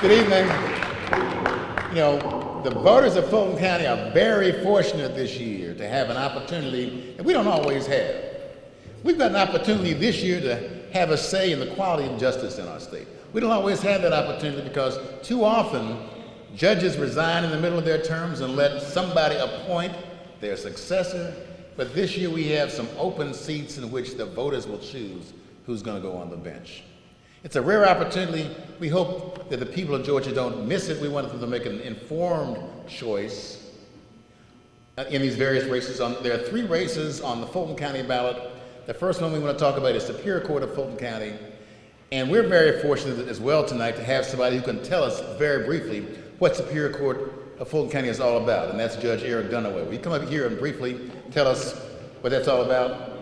Good evening. You know, the voters of Fulton County are very fortunate this year to have an opportunity that we don't always have. We've got an opportunity this year to have a say in the quality of justice in our state. We don't always have that opportunity because too often judges resign in the middle of their terms and let somebody appoint their successor. But this year we have some open seats in which the voters will choose who's going to go on the bench. It's a rare opportunity. We hope that the people of Georgia don't miss it. We want them to make an informed choice in these various races. There are 3 races on the Fulton County ballot. The first one we want to talk about is Superior Court of Fulton County. And we're very fortunate as well tonight to have somebody who can tell us very briefly what Superior Court of Fulton County is all about, and that's Judge Eric Dunaway. Will you come up here and briefly tell us what that's all about?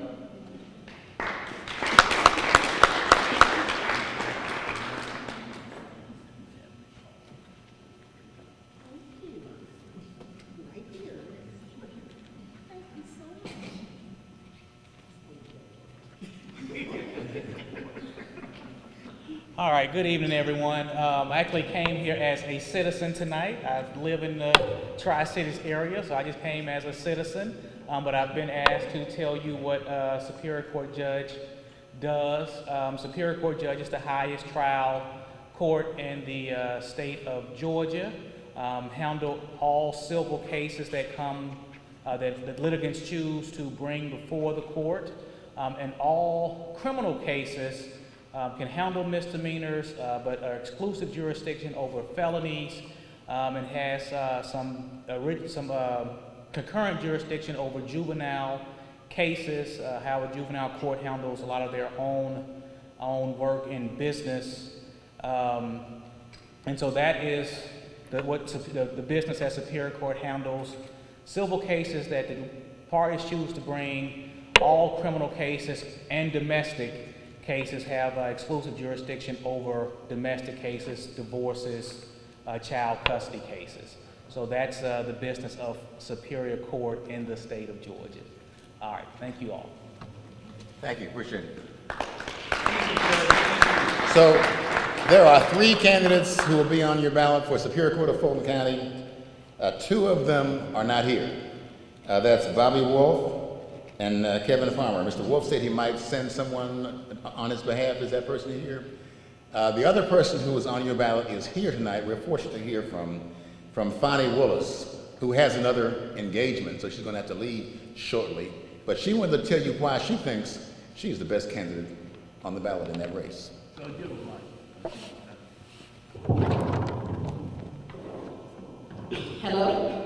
All right, good evening, everyone. I actually came here as a citizen tonight. I live in the Tri-Cities area, so I just came as a citizen, but I've been asked to tell you what a Superior Court judge does. Superior Court judge is the highest trial court in the state of Georgia, handle all civil cases that come, that litigants choose to bring before the court, and all criminal cases can handle misdemeanors, but are exclusive jurisdiction over felonies, and has some concurrent jurisdiction over juvenile cases, how a juvenile court handles a lot of their own work in business. And so that is the business that Superior Court handles. Civil cases that the parties choose to bring, all criminal cases and domestic cases have exclusive jurisdiction over domestic cases, divorces, child custody cases. So that's the business of Superior Court in the state of Georgia. All right, thank you all. Thank you, appreciate it. So there are 3 candidates who will be on your ballot for Superior Court of Fulton County. 2 of them are not here. That's Bobby Wolf and Kevin Farmer. Mr. Wolf said he might send someone on his behalf. Is that person here? The other person who is on your ballot is here tonight. We're fortunate to hear from Fonnie Willis, who has another engagement, so she's going to have to leave shortly. But she wanted to tell you why she thinks she's the best candidate on the ballot in that race. So give her Hello.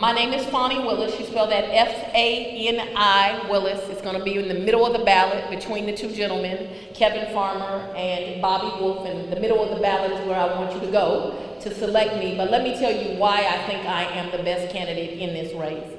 My name is Fonnie Willis. You spell that F-A-N-I Willis. It's going to be in the middle of the ballot between the 2 gentlemen, Kevin Farmer and Bobby Wolf. And the middle of the ballot is where I want you to go to select me. But let me tell you why I think I am the best candidate in this race.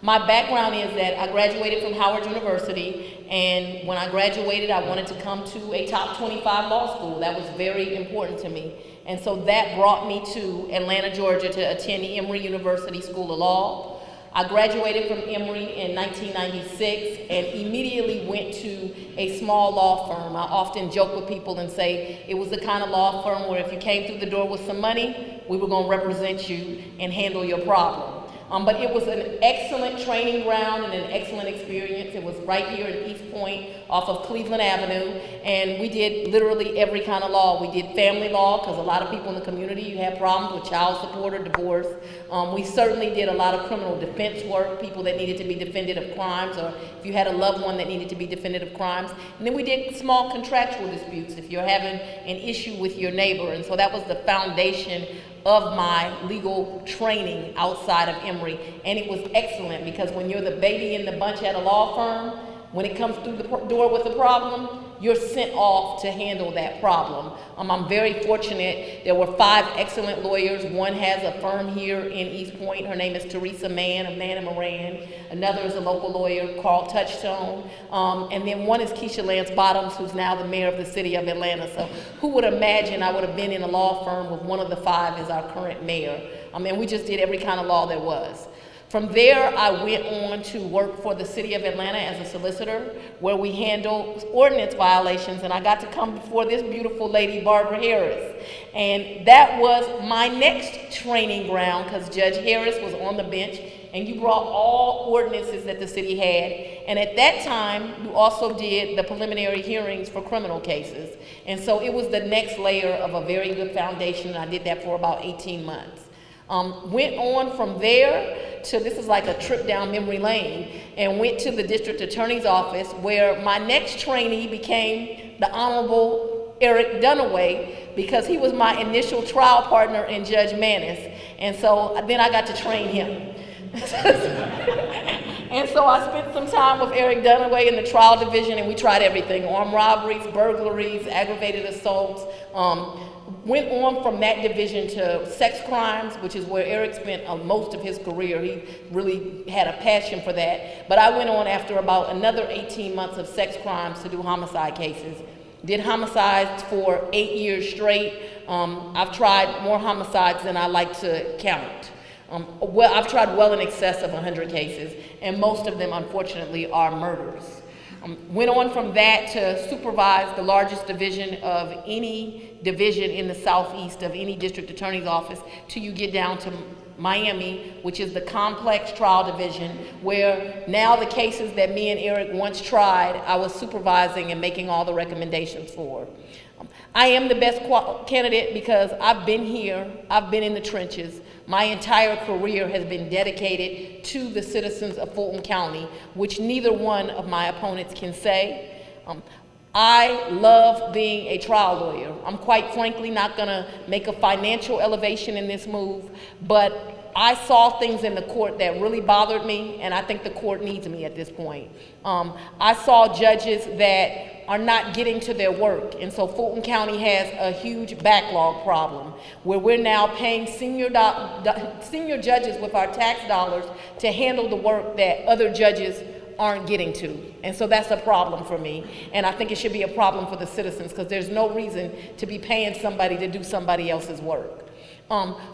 My background is that I graduated from Howard University, and when I graduated, I wanted to come to a top 25 law school. That was very important to me. And so that brought me to Atlanta, Georgia to attend Emory University School of Law. I graduated from Emory in 1996 and immediately went to a small law firm. I often joke with people and say it was the kind of law firm where if you came through the door with some money, we were going to represent you and handle your problem. But it was an excellent training ground and an excellent experience. It was right here in East Point off of Cleveland Avenue, and we did literally every kind of law. We did family law, because a lot of people in the community, you have problems with child support or divorce. We certainly did a lot of criminal defense work, people that needed to be defended of crimes, or if you had a loved one that needed to be defended of crimes. And then we did small contractual disputes if you're having an issue with your neighbor. And so that was the foundation of my legal training outside of Emory. And it was excellent, because when you're the baby in the bunch at a law firm, when it comes through the door with a problem, you're sent off to handle that problem. I'm very fortunate. There were 5 excellent lawyers. One has a firm here in East Point. Her name is Teresa Mann of Mann & Moran. Another is a local lawyer, Carl Touchstone. And then one is Keisha Lance Bottoms, who's now the mayor of the city of Atlanta. So who would imagine I would have been in a law firm with one of the 5 as our current mayor? And we just did every kind of law there was. From there, I went on to work for the city of Atlanta as a solicitor, where we handle ordinance violations, and I got to come before this beautiful lady, Barbara Harris. And that was my next training ground, because Judge Harris was on the bench, and you brought all ordinances that the city had. And at that time, you also did the preliminary hearings for criminal cases. And so it was the next layer of a very good foundation, and I did that for about 18 months. Went on from there to, this is like a trip down memory lane, and went to the district attorney's office, where my next trainee became the Honorable Eric Dunaway, because he was my initial trial partner in Judge Manis. And so then I got to train him. And so I spent some time with Eric Dunaway in the trial division, and we tried everything: armed robberies, burglaries, aggravated assaults. Went on from that division to sex crimes, which is where Eric spent most of his career. He really had a passion for that. But I went on after about another 18 months of sex crimes to do homicide cases. Did homicides for 8 years straight. I've tried more homicides than I like to count. Well, I've tried well in excess of 100 cases, and most of them, unfortunately, are murders. Went on from that to supervise the largest division of any division in the southeast of any district attorney's office, till you get down to Miami, which is the complex trial division, where now the cases that me and Eric once tried, I was supervising and making all the recommendations for. I am the best candidate because I've been here, I've been in the trenches. My entire career has been dedicated to the citizens of Fulton County, which neither one of my opponents can say. I love being a trial lawyer. I'm quite frankly not gonna make a financial elevation in this move, but I saw things in the court that really bothered me, and I think the court needs me at this point. I saw judges that are not getting to their work, and so Fulton County has a huge backlog problem, where we're now paying senior judges with our tax dollars to handle the work that other judges aren't getting to. And so that's a problem for me, and I think it should be a problem for the citizens, because there's no reason to be paying somebody to do somebody else's work.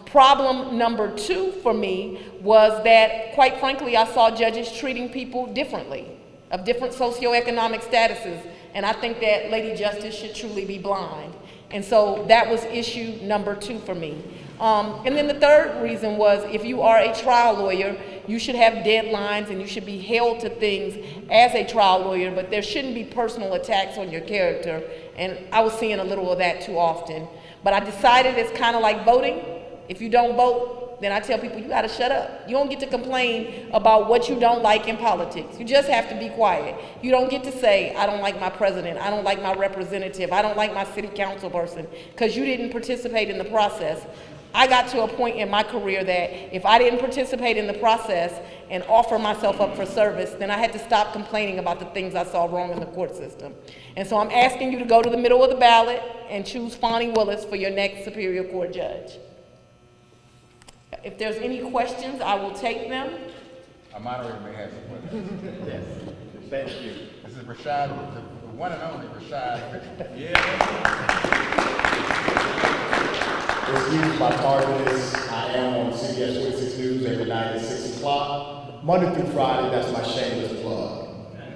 Problem number 2 for me was that, quite frankly, I saw judges treating people differently, of different socioeconomic statuses, and I think that Lady Justice should truly be blind. And so that was issue number 2 for me. And then the third reason was, if you are a trial lawyer, you should have deadlines and you should be held to things as a trial lawyer, but there shouldn't be personal attacks on your character. And I was seeing a little of that too often. But I decided it's kind of like voting. If you don't vote, then I tell people, you gotta shut up. You don't get to complain about what you don't like in politics. You just have to be quiet. You don't get to say, I don't like my president, I don't like my representative, I don't like my city council person, because you didn't participate in the process. I got to a point in my career that if I didn't participate in the process and offer myself up for service, then I had to stop complaining about the things I saw wrong in the court system. And so I'm asking you to go to the middle of the ballot and choose Fonnie Willis for your next Superior Court judge. If there's any questions, I will take them. Our moderator may have some questions. Yes. Thank you. This is Rashad, the one and only Rashad. Excuse my tardiness. I am on CBS 46 News every night at 6 o'clock. Monday through Friday, that's my shameless plug.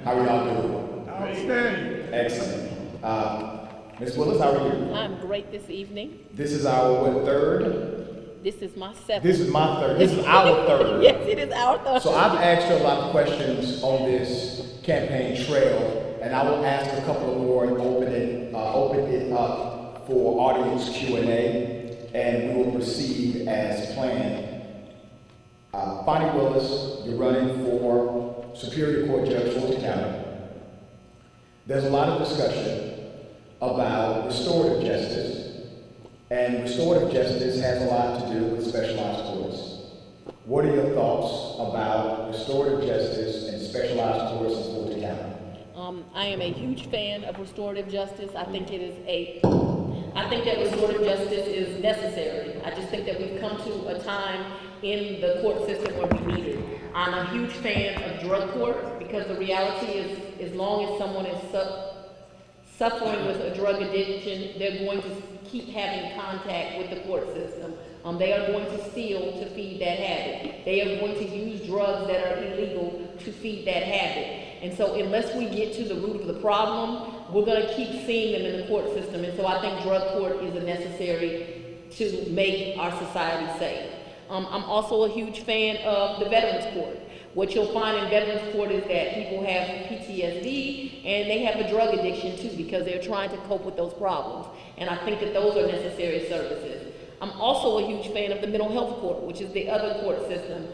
How are y'all doing? Outstanding. Excellent. Ms. Willis, how are you? I'm great this evening. This is our third? This is my 7th. This is my third. This is our third. Yes, it is our third. So I've asked you a lot of questions on this campaign trail, and I will ask a couple of more and open it up for audience Q&A, and we will proceed as planned. Fonnie Willis, you're running for Superior Court Judge, Fulton County. There's a lot of discussion about restorative justice, and restorative justice has a lot to do with specialized courts. What are your thoughts about restorative justice and specialized courts in Fulton County? I am a huge fan of restorative justice. I think that restorative justice is necessary. I just think that we've come to a time in the court system where we need it. I'm a huge fan of drug court, because the reality is, as long as someone is suffering with a drug addiction, they're going to keep having contact with the court system. They are going to steal to feed that habit. They are going to use drugs that are illegal to feed that habit. And so unless we get to the root of the problem, we're going to keep seeing them in the court system. And so I think drug court is necessary to make our society safe. I'm also a huge fan of the Veterans Court. What you'll find in Veterans Court is that people have PTSD and they have a drug addiction too, because they're trying to cope with those problems. And I think that those are necessary services. I'm also a huge fan of the mental health court, which is the other court system.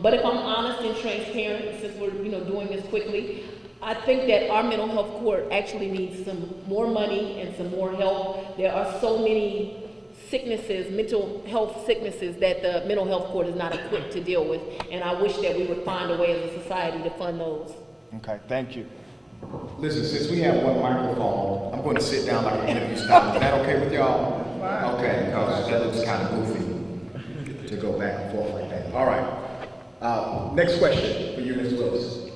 But if I'm honest and transparent, since we're doing this quickly, I think that our mental health court actually needs some more money and some more help. There are so many sicknesses, mental health sicknesses, that the mental health court is not equipped to deal with. And I wish that we would find a way as a society to fund those. Okay, thank you. Listen, since we have one microphone, I'm going to sit down like an interview style. Is that okay with y'all? Okay, because that looks kind of goofy to go back and forth like that. All right. Next question for you, Ms. Willis.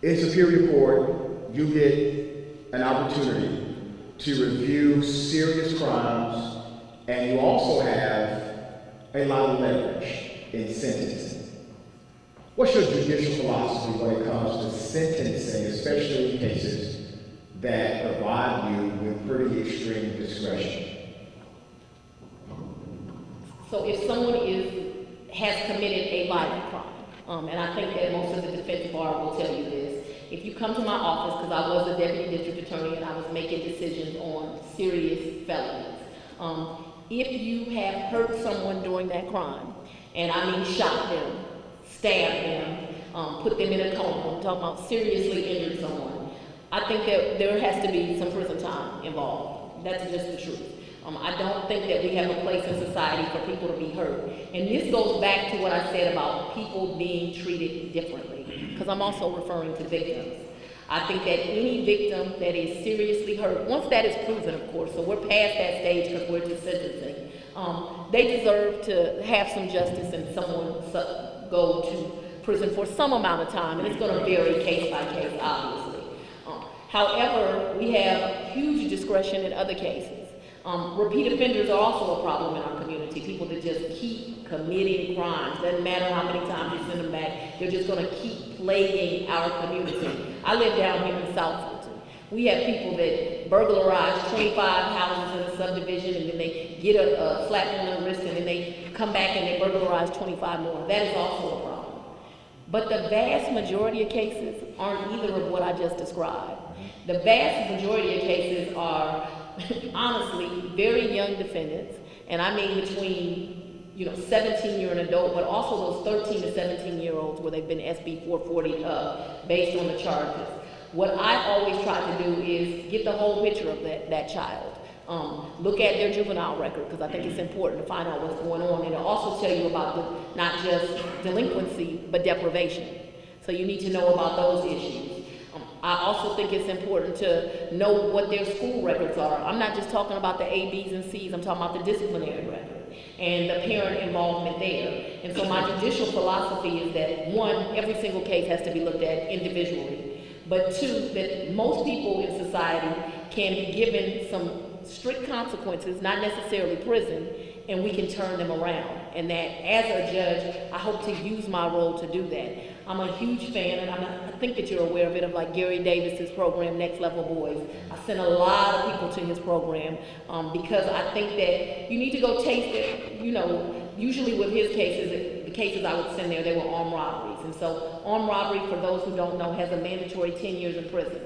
In Superior Court, you get an opportunity to review serious crimes, and you also have a lot of leverage in sentencing. What's your judicial philosophy when it comes to sentencing, especially in cases that provide you with pretty extreme discretion? So if someone has committed a violent crime, and I think that most of the defense bar will tell you this, if you come to my office, because I was a deputy district attorney and I was making decisions on serious felonies, if you have hurt someone during that crime, and I mean shot them, stabbed them, put them in a coma, I'm talking about seriously injured someone, I think that there has to be some prison time involved. That's just the truth. I don't think that we have a place in society for people to be hurt. And this goes back to what I said about people being treated differently, because I'm also referring to victims. I think that any victim that is seriously hurt, once that is proven, of course, so we're past that stage because we're just sentencing, they deserve to have some justice and someone go to prison for some amount of time, and it's going to vary case by case, obviously. However, we have huge discretion in other cases. Repeat offenders are also a problem in our community. People that just keep committing crimes. Doesn't matter how many times you send them back, they're just going to keep plaguing our community. I live down here in South Fulton. We have people that burglarize 25 houses in a subdivision, and then they get a slap on their wrist, and then they come back and they burglarize 25 more. That is also a problem. But the vast majority of cases aren't either of what I just described. The vast majority of cases are honestly very young defendants, and I mean between 17 year and adult, but also those 13 to 17 year olds where they've been SB 440 based on the charges. What I always try to do is get the whole picture of that child. Look at their juvenile record, because I think it's important to find out what's going on, and it'll also tell you about not just delinquency, but deprivation. So you need to know about those issues. I also think it's important to know what their school records are. I'm not just talking about the A, B's, and C's, I'm talking about the disciplinary record and the parent involvement there. And so my judicial philosophy is that, one, every single case has to be looked at individually, but two, that most people in society can be given some strict consequences, not necessarily prison, and we can turn them around. And that as a judge, I hope to use my role to do that. I'm a huge fan, and I think that you're aware of it, of like Gary Davis's program, Next Level Boys. I send a lot of people to his program because I think that you need to go taste it. Usually with his cases, the cases I would send there, they were armed robberies. And so armed robbery, for those who don't know, has a mandatory 10 years in prison.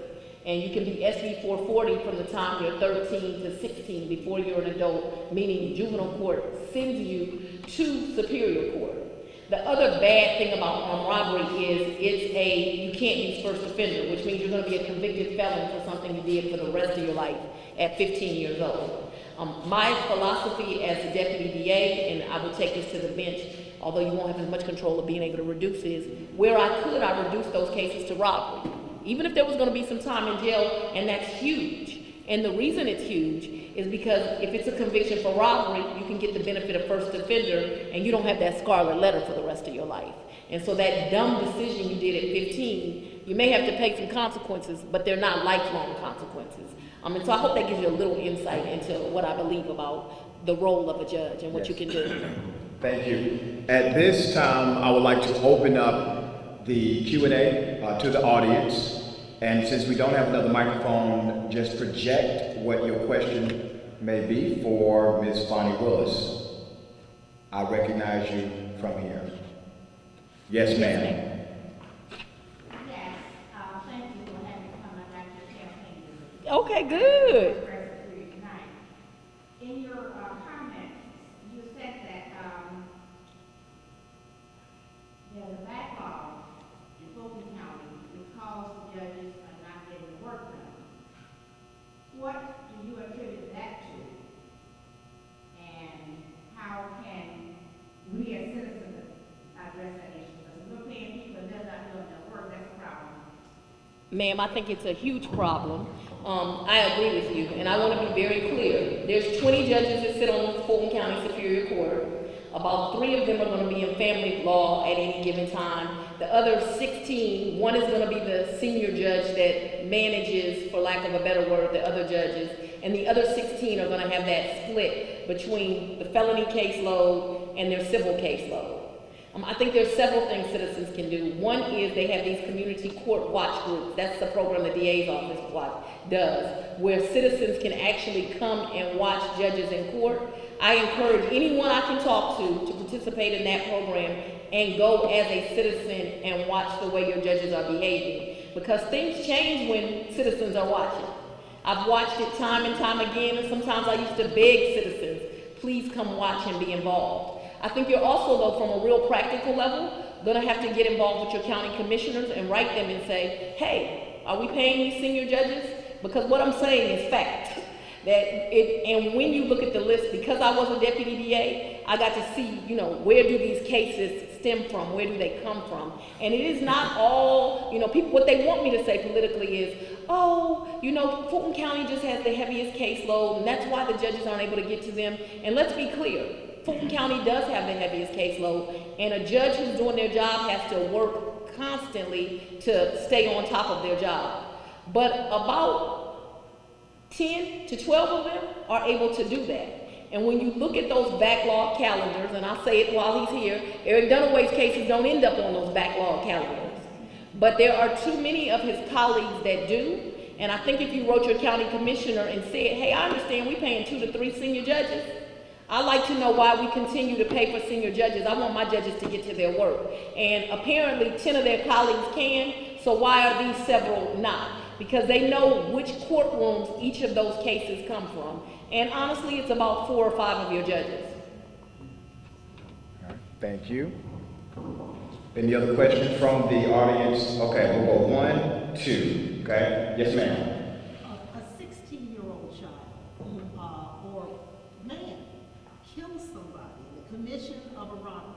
And you can be SB 440 from the time you're 13 to 16 before you're an adult, meaning juvenile court sends you to superior court. The other bad thing about armed robbery is you can't use first offender, which means you're going to be a convicted felon for something you did for the rest of your life at 15 years old. My philosophy as a deputy DA, and I will take this to the bench, although you won't have as much control of being able to reduce, is where I could, I reduce those cases to robbery. Even if there was going to be some time in jail, and that's huge. And the reason it's huge is because if it's a conviction for robbery, you can get the benefit of first offender and you don't have that scarlet letter for the rest of your life. And so that dumb decision you did at 15, you may have to pay some consequences, but they're not lifelong consequences. And so I hope that gives you a little insight into what I believe about the role of a judge and what you can do. Thank you. At this time, I would like to open up the Q&A to the audience. And since we don't have another microphone, just project what your question may be for Ms. Fonnie Willis. I recognize you from here. Yes, ma'am. Yes, thank you for having me come. I got your campaign. Okay, good. In your comments, you said that there's a backlog in Fulton County because the judges are not getting the work done. What do you attribute that to? And how can we as citizens address that issue? Because if we're paying people and they're not doing their work, that's a problem. Ma'am, I think it's a huge problem. I agree with you, and I want to be very clear. There's 20 judges that sit on the Fulton County Superior Court. About 3 of them are going to be in family law at any given time. The other 16, one is going to be the senior judge that manages, for lack of a better word, the other judges, and the other 16 are going to have that split between the felony caseload and their civil caseload. I think there's several things citizens can do. One is they have these community court watch groups. That's the program the DA's office does, where citizens can actually come and watch judges in court. I encourage anyone I can talk to participate in that program and go as a citizen and watch the way your judges are behaving. Because things change when citizens are watching. I've watched it time and time again, and sometimes I used to beg citizens, please come watch and be involved. I think you're also, though, from a real practical level, gonna have to get involved with your county commissioners and write them and say, hey, are we paying these senior judges? Because what I'm saying is fact. And when you look at the list, because I was a deputy DA, I got to see, where do these cases stem from? Where do they come from? And it is not all, people, what they want me to say politically is, Fulton County just has the heaviest caseload, and that's why the judges aren't able to get to them. And let's be clear, Fulton County does have the heaviest caseload, and a judge who's doing their job has to work constantly to stay on top of their job. But about 10 to 12 of them are able to do that. And when you look at those backlog calendars, and I'll say it while he's here, Eric Dunaway's cases don't end up on those backlog calendars. But there are too many of his colleagues that do. And I think if you wrote your county commissioner and said, hey, I understand we're paying 2 to 3 senior judges. I'd like to know why we continue to pay for senior judges. I want my judges to get to their work. And apparently 10 of their colleagues can, so why are these several not? Because they know which courtrooms each of those cases come from. And honestly, it's about 4 or 5 of your judges. All right, thank you. Any other questions from the audience? Okay, we'll go 1, 2, okay? Yes, ma'am. A 16-year-old child or man kills somebody in the commission of a robbery.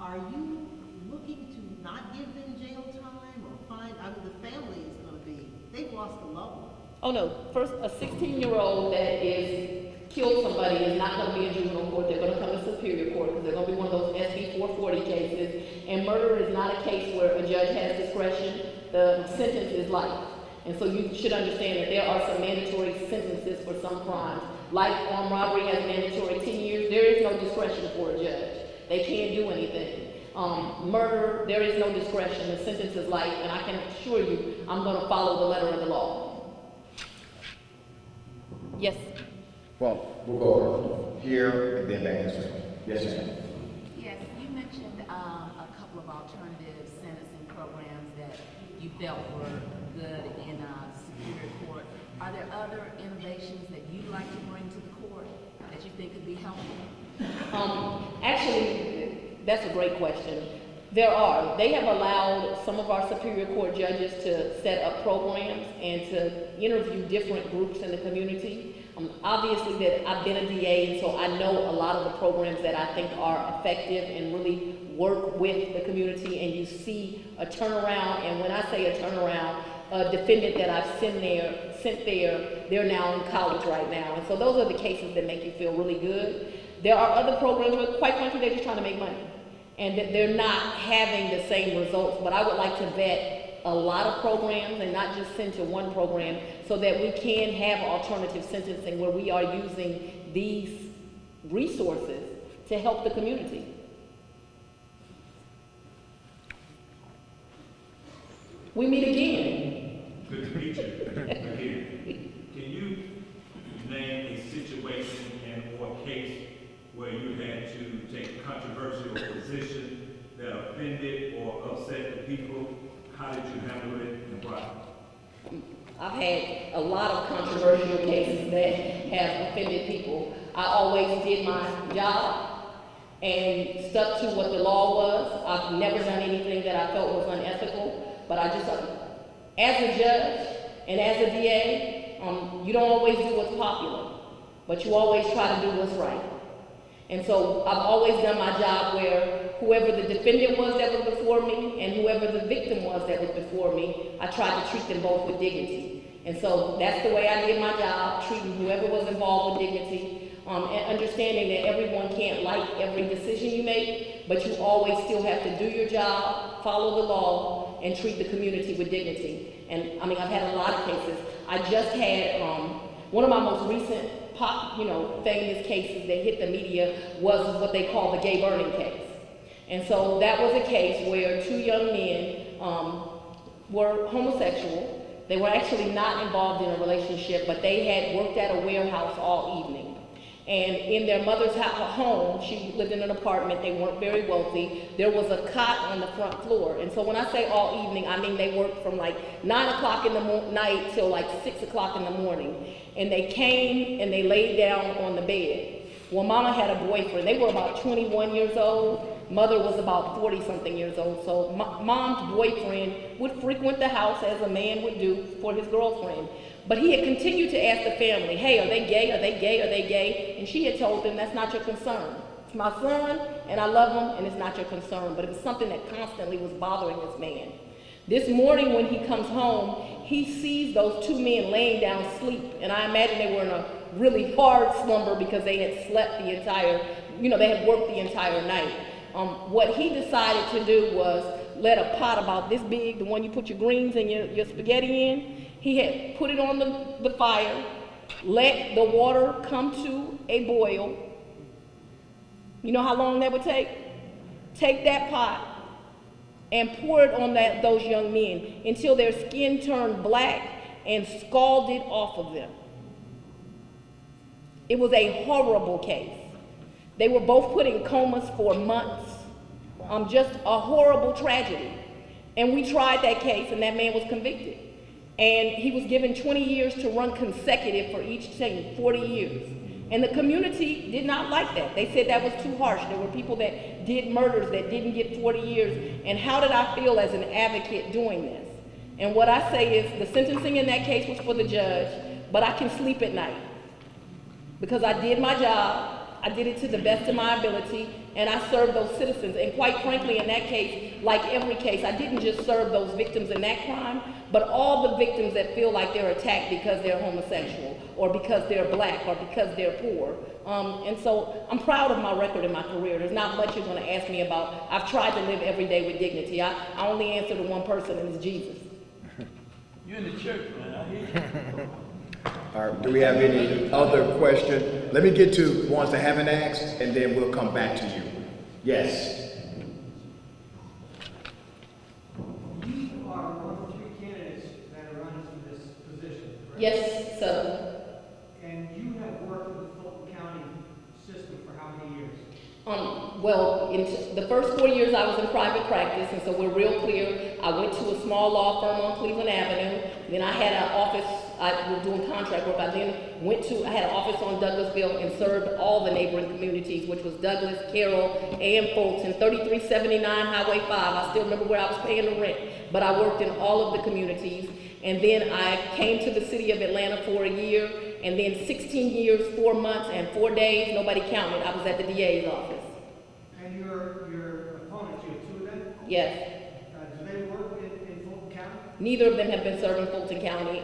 Are you looking to not give them jail time or fine? The family is going to be, they've lost a loved one. Oh no, first, a 16-year-old that is killed somebody is not going to be in juvenile court. They're going to come to Superior Court because they're going to be one of those SB 440 cases. And murder is not a case where a judge has discretion. The sentence is life. And so you should understand that there are some mandatory sentences for some crimes. Like armed robbery has mandatory 10 years. There is no discretion for a judge. They can't do anything. Murder, there is no discretion. The sentence is life. And I can assure you, I'm going to follow the letter of the law. Yes. Well, we'll go here and then back this way. Yes, ma'am. Yes, you mentioned a couple of alternative sentencing programs that you felt were good in Superior Court. Are there other innovations that you'd like to bring to the court that you think could be helpful? Actually, that's a great question. There are. They have allowed some of our Superior Court judges to set up programs and to interview different groups in the community. Obviously, that I've been a DA, and so I know a lot of the programs that I think are effective and really work with the community, and you see a turnaround. And when I say a turnaround, a defendant that I've sent there, they're now in college right now. And so those are the cases that make you feel really good. There are other programs where, quite frankly, they're just trying to make money. And that they're not having the same results. But I would like to vet a lot of programs and not just send to one program so that we can have alternative sentencing where we are using these resources to help the community. We meet again. Good to meet you again. Can you name a situation and or case where you had to take a controversial position that offended or upset the people? How did you handle it and why? I've had a lot of controversial cases that have offended people. I always did my job and stuck to what the law was. I've never done anything that I felt was unethical, but I just, as a judge and as a DA, you don't always do what's popular, but you always try to do what's right. And so I've always done my job where whoever the defendant was that was before me and whoever the victim was that was before me, I tried to treat them both with dignity. And so that's the way I did my job, treating whoever was involved with dignity, and understanding that everyone can't like every decision you make, but you always still have to do your job, follow the law, and treat the community with dignity. And I mean, I've had a lot of cases. I just had, one of my most recent famous cases that hit the media was what they call the gay burning case. And so that was a case where two young men were homosexual. They were actually not involved in a relationship, but they had worked at a warehouse all evening. And in their mother's home, she lived in an apartment, they weren't very wealthy, there was a cot on the front floor. And so when I say all evening, I mean they worked from like 9 o'clock in the night till like 6 o'clock in the morning. And they came and they laid down on the bed. Well, mama had a boyfriend. They were about 21 years old. Mother was about 40-something years old. So mom's boyfriend would frequent the house as a man would do for his girlfriend. But he had continued to ask the family, hey, are they gay? Are they gay? Are they gay? And she had told them, that's not your concern. It's my son, and I love him, and it's not your concern. But it was something that constantly was bothering this man. This morning when he comes home, he sees those two men laying down asleep. And I imagine they were in a really hard slumber because they had slept the entire, they had worked the entire night. What he decided to do was let a pot about this big, the one you put your greens and your spaghetti in, he had put it on the fire, let the water come to a boil. You know how long that would take? Take that pot and pour it on those young men until their skin turned black and scalded off of them. It was a horrible case. They were both put in comas for months. Just a horrible tragedy. And we tried that case and that man was convicted. And he was given 20 years to run consecutive for each thing, 40 years. And the community did not like that. They said that was too harsh. There were people that did murders that didn't get 40 years. And how did I feel as an advocate doing this? And what I say is the sentencing in that case was for the judge, but I can sleep at night. Because I did my job, I did it to the best of my ability, and I served those citizens. And quite frankly, in that case, like every case, I didn't just serve those victims in that crime, but all the victims that feel like they're attacked because they're homosexual, or because they're black, or because they're poor. And so I'm proud of my record in my career. There's not much you're going to ask me about. I've tried to live every day with dignity. I only answer to one person, and it's Jesus. You're in the church, man. I hear you. All right, do we have any other question? Let me get to ones that haven't asked, and then we'll come back to you. Yes. You are one of 3 candidates that are running for this position, correct? Yes, sir. And you have worked with the Fulton County system for how many years? Well, in the first 4 years I was in private practice, and so we're real clear. I went to a small law firm on Cleveland Avenue. Then I had an office, I was doing contract work. I then I had an office on Douglasville and served all the neighboring communities, which was Douglas, Carroll, and Fulton, 3379 Highway 5. I still remember where I was paying the rent, but I worked in all of the communities. And then I came to the city of Atlanta for a year, and then 16 years, 4 months, and 4 days, nobody counted. I was at the DA's office. And your opponents, you have 2 of them? Yes. Do they work in Fulton County? Neither of them have been served in Fulton County.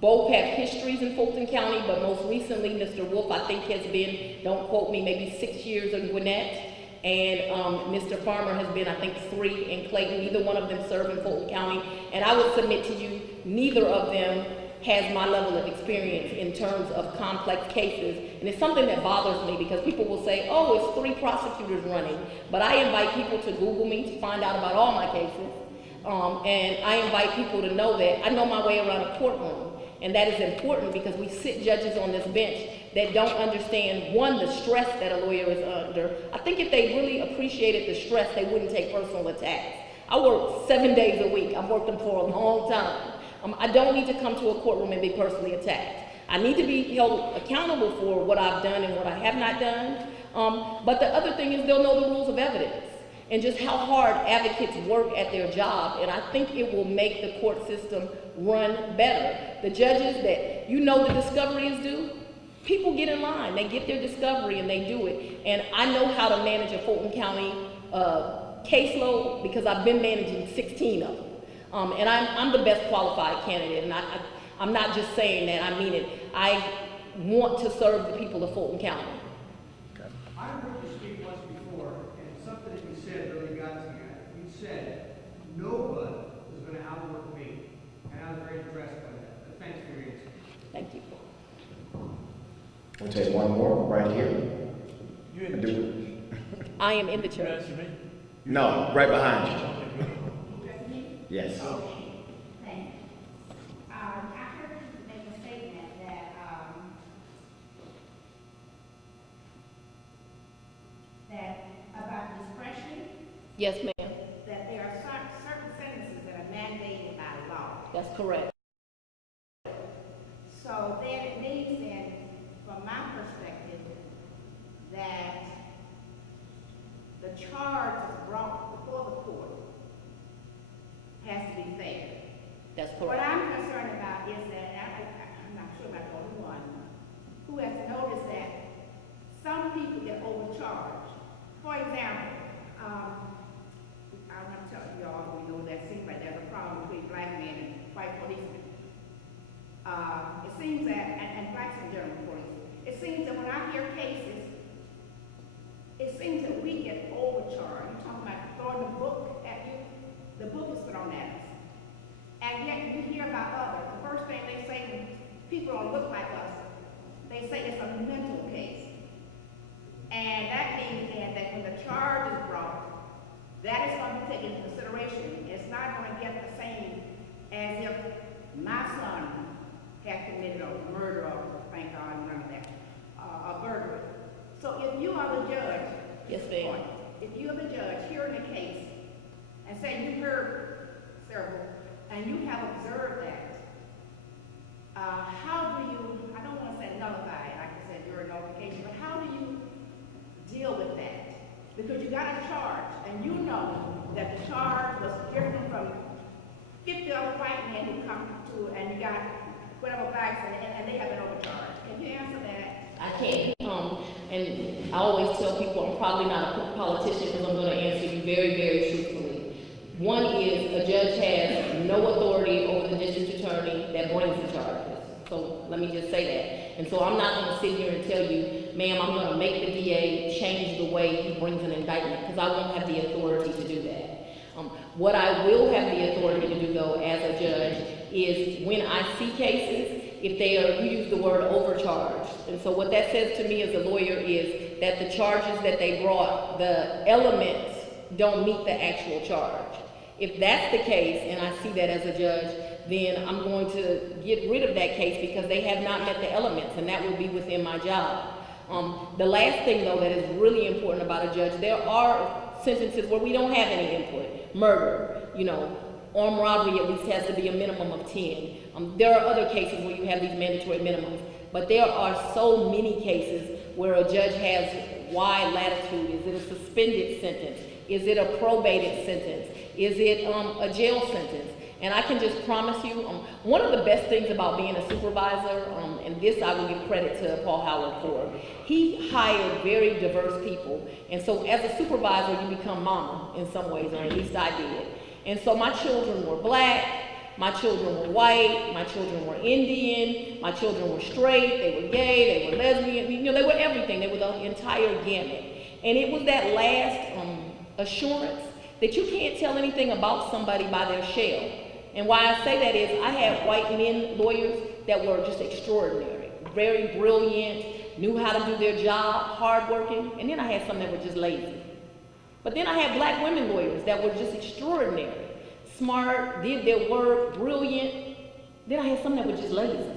Both have histories in Fulton County, but most recently, Mr. Wolf, I think, has been, don't quote me, maybe 6 years in Gwinnett. And Mr. Farmer has been, I think, 3 in Clayton. Neither one of them serve in Fulton County. And I would submit to you, neither of them has my level of experience in terms of complex cases. And it's something that bothers me because people will say, oh, it's 3 prosecutors running. But I invite people to Google me to find out about all my cases. And I invite people to know that I know my way around a courtroom. And that is important because we sit judges on this bench that don't understand, one, the stress that a lawyer is under. I think if they really appreciated the stress, they wouldn't take personal attacks. I work 7 days a week. I've worked them for a long time. I don't need to come to a courtroom and be personally attacked. I need to be held accountable for what I've done and what I have not done. But the other thing is they'll know the rules of evidence and just how hard advocates work at their job. And I think it will make the court system run better. The judges that you know the discovery is due, people get in line. They get their discovery and they do it. And I know how to manage a Fulton County caseload because I've been managing 16 of them. And I'm the best qualified candidate. And I'm not just saying that, I mean it. I want to serve the people of Fulton County. I heard you speak once before, and something that you said really got to me. You said, nobody is going to outwork me. And I was very impressed by that. But thanks for your answer. Thank you. We'll take one more right here. You in the church? I am in the church. Answer me. No, right behind you. Yes. Thank you. I heard you make a statement that about discretion, Yes, ma'am. that there are certain sentences that are mandated by law. That's correct. So then it means then, from my perspective, that the charge that's brought before the court has to be fair. That's What correct. I'm concerned about is that, I'm not sure about the only one, who has noticed that some people get overcharged. For example, I'm not telling you all, we know that seems like there's a problem between black men and white policemen. It seems that, and blacks in general police, it seems that when I hear cases, it seems that we get overcharged. You're talking about throwing the book at you, the book is thrown at us. And yet you hear about others. The first thing they say when people don't look like us, they say it's a mental case. And that means then that when the charge is brought, that is going to be taken into consideration. It's not going to get the same as if my son had committed a murder, or thank God, none of that, a burglary. So if you are the judge, Yes, ma'am. if you are the judge hearing a case and say you heard several and you have observed that, how do you, I don't want to say nullify it, like I said, during notification, but how do you deal with that? Because you got a charge and you know that the charge was different from 50 other white men who come to, and you got whatever blacks and they have been overcharged. Can you answer that? I can't. And I always tell people I'm probably not a politician because I'm going to answer you very, very truthfully. One is a judge has no authority over the district attorney that brings the charges. So let me just say that. And so I'm not going to sit here and tell you, ma'am, I'm going to make the DA change the way he brings an indictment because I won't have the authority to do that. What I will have the authority to do, though, as a judge, is when I see cases, if they are, you use the word overcharged. And so what that says to me as a lawyer is that the charges that they brought, the elements don't meet the actual charge. If that's the case, and I see that as a judge, then I'm going to get rid of that case because they have not met the elements, and that will be within my job. The last thing, though, that is really important about a judge, there are sentences where we don't have any input. Murder, armed robbery at least has to be a minimum of 10. There are other cases where you have these mandatory minimums, but there are so many cases where a judge has wide latitude. Is it a suspended sentence? Is it a probated sentence? Is it a jail sentence? And I can just promise you, one of the best things about being a supervisor, and this I will give credit to Paul Howard for, he hired very diverse people. And so as a supervisor, you become mama in some ways, or at least I did. And so my children were black, my children were white, my children were Indian, my children were straight, they were gay, they were lesbian, you know, they were everything, they were the entire gamut. And it was that last assurance that you can't tell anything about somebody by their shell. And why I say that is I had white men lawyers that were just extraordinary, very brilliant, knew how to do their job, hardworking, and then I had some that were just lazy. But then I had black women lawyers that were just extraordinary, smart, did their work, brilliant. Then I had some that were just lazy.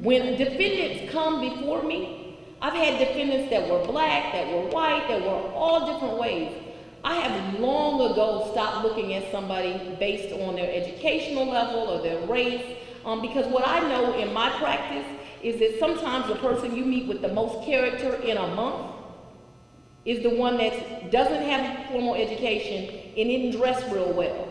When defendants come before me, I've had defendants that were black, that were white, that were all different ways. I have long ago stopped looking at somebody based on their educational level or their race, because what I know in my practice is that sometimes the person you meet with the most character in a month is the one that doesn't have formal education and isn't dressed real well.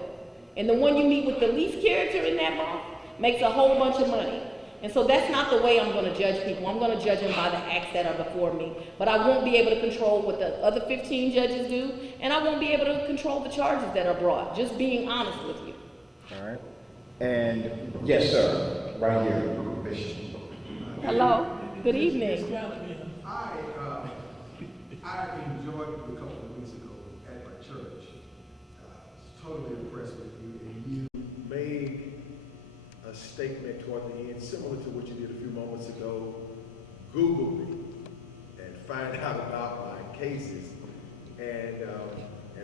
And the one you meet with the least character in that month makes a whole bunch of money. And so that's not the way I'm going to judge people. I'm going to judge them by the acts that are before me. But I won't be able to control what the other 15 judges do, and I won't be able to control the charges that are brought, just being honest with you. All right. And yes, sir, right here, Bishop. Hello, good evening. I enjoyed you a couple of weeks ago at my church. I was totally impressed with you, and you made a statement toward the end, similar to what you did a few moments ago. Google me and find out about my cases, and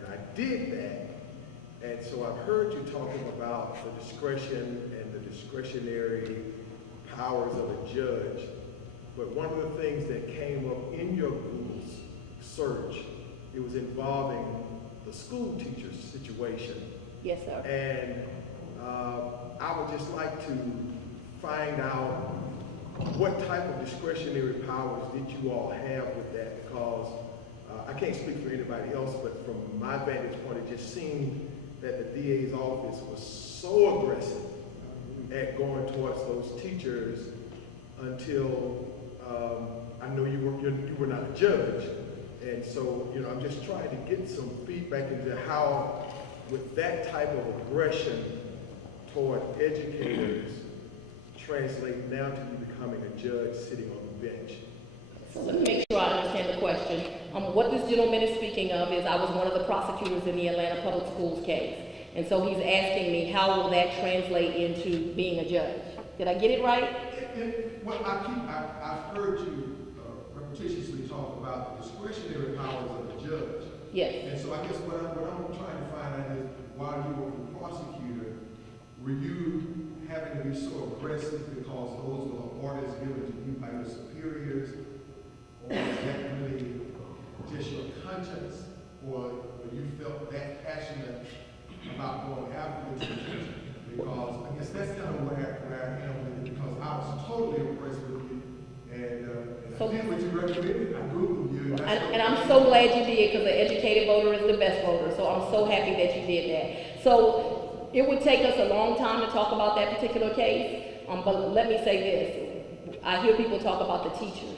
I did that. And so I've heard you talking about the discretion and the discretionary powers of a judge. But one of the things that came up in your Google search, it was involving the school teacher situation. Yes, sir. And I would just like to find out what type of discretionary powers did you all have with that, because I can't speak for anybody else, but from my vantage point, it just seemed that the DA's office was so aggressive at going towards those teachers until I know you were not a judge. And so, you know, I'm just trying to get some feedback into how, with that type of aggression toward educators, translate now to you becoming a judge sitting on the bench. So let me make sure I understand the question. What this gentleman is speaking of is I was one of the prosecutors in the Atlanta Public Schools case. And so he's asking me, how will that translate into being a judge? Did I get it right? Well, I've heard you repetitiously talk about the discretionary powers of the judge. Yes. And so I guess what I'm trying to find out is, while you were the prosecutor, were you having to be so aggressive because those were orders given to you by your superiors? Or was that really just your conscience? Or you felt that passionate about going after the teachers? Because I guess that's kind of where I am with it, because I was totally impressed with you. And I did what you recommended. I Googled you. And I'm so glad you did, because the educated voter is the best voter. So I'm so happy that you did that. So it would take us a long time to talk about that particular case. But let me say this. I hear people talk about the teachers.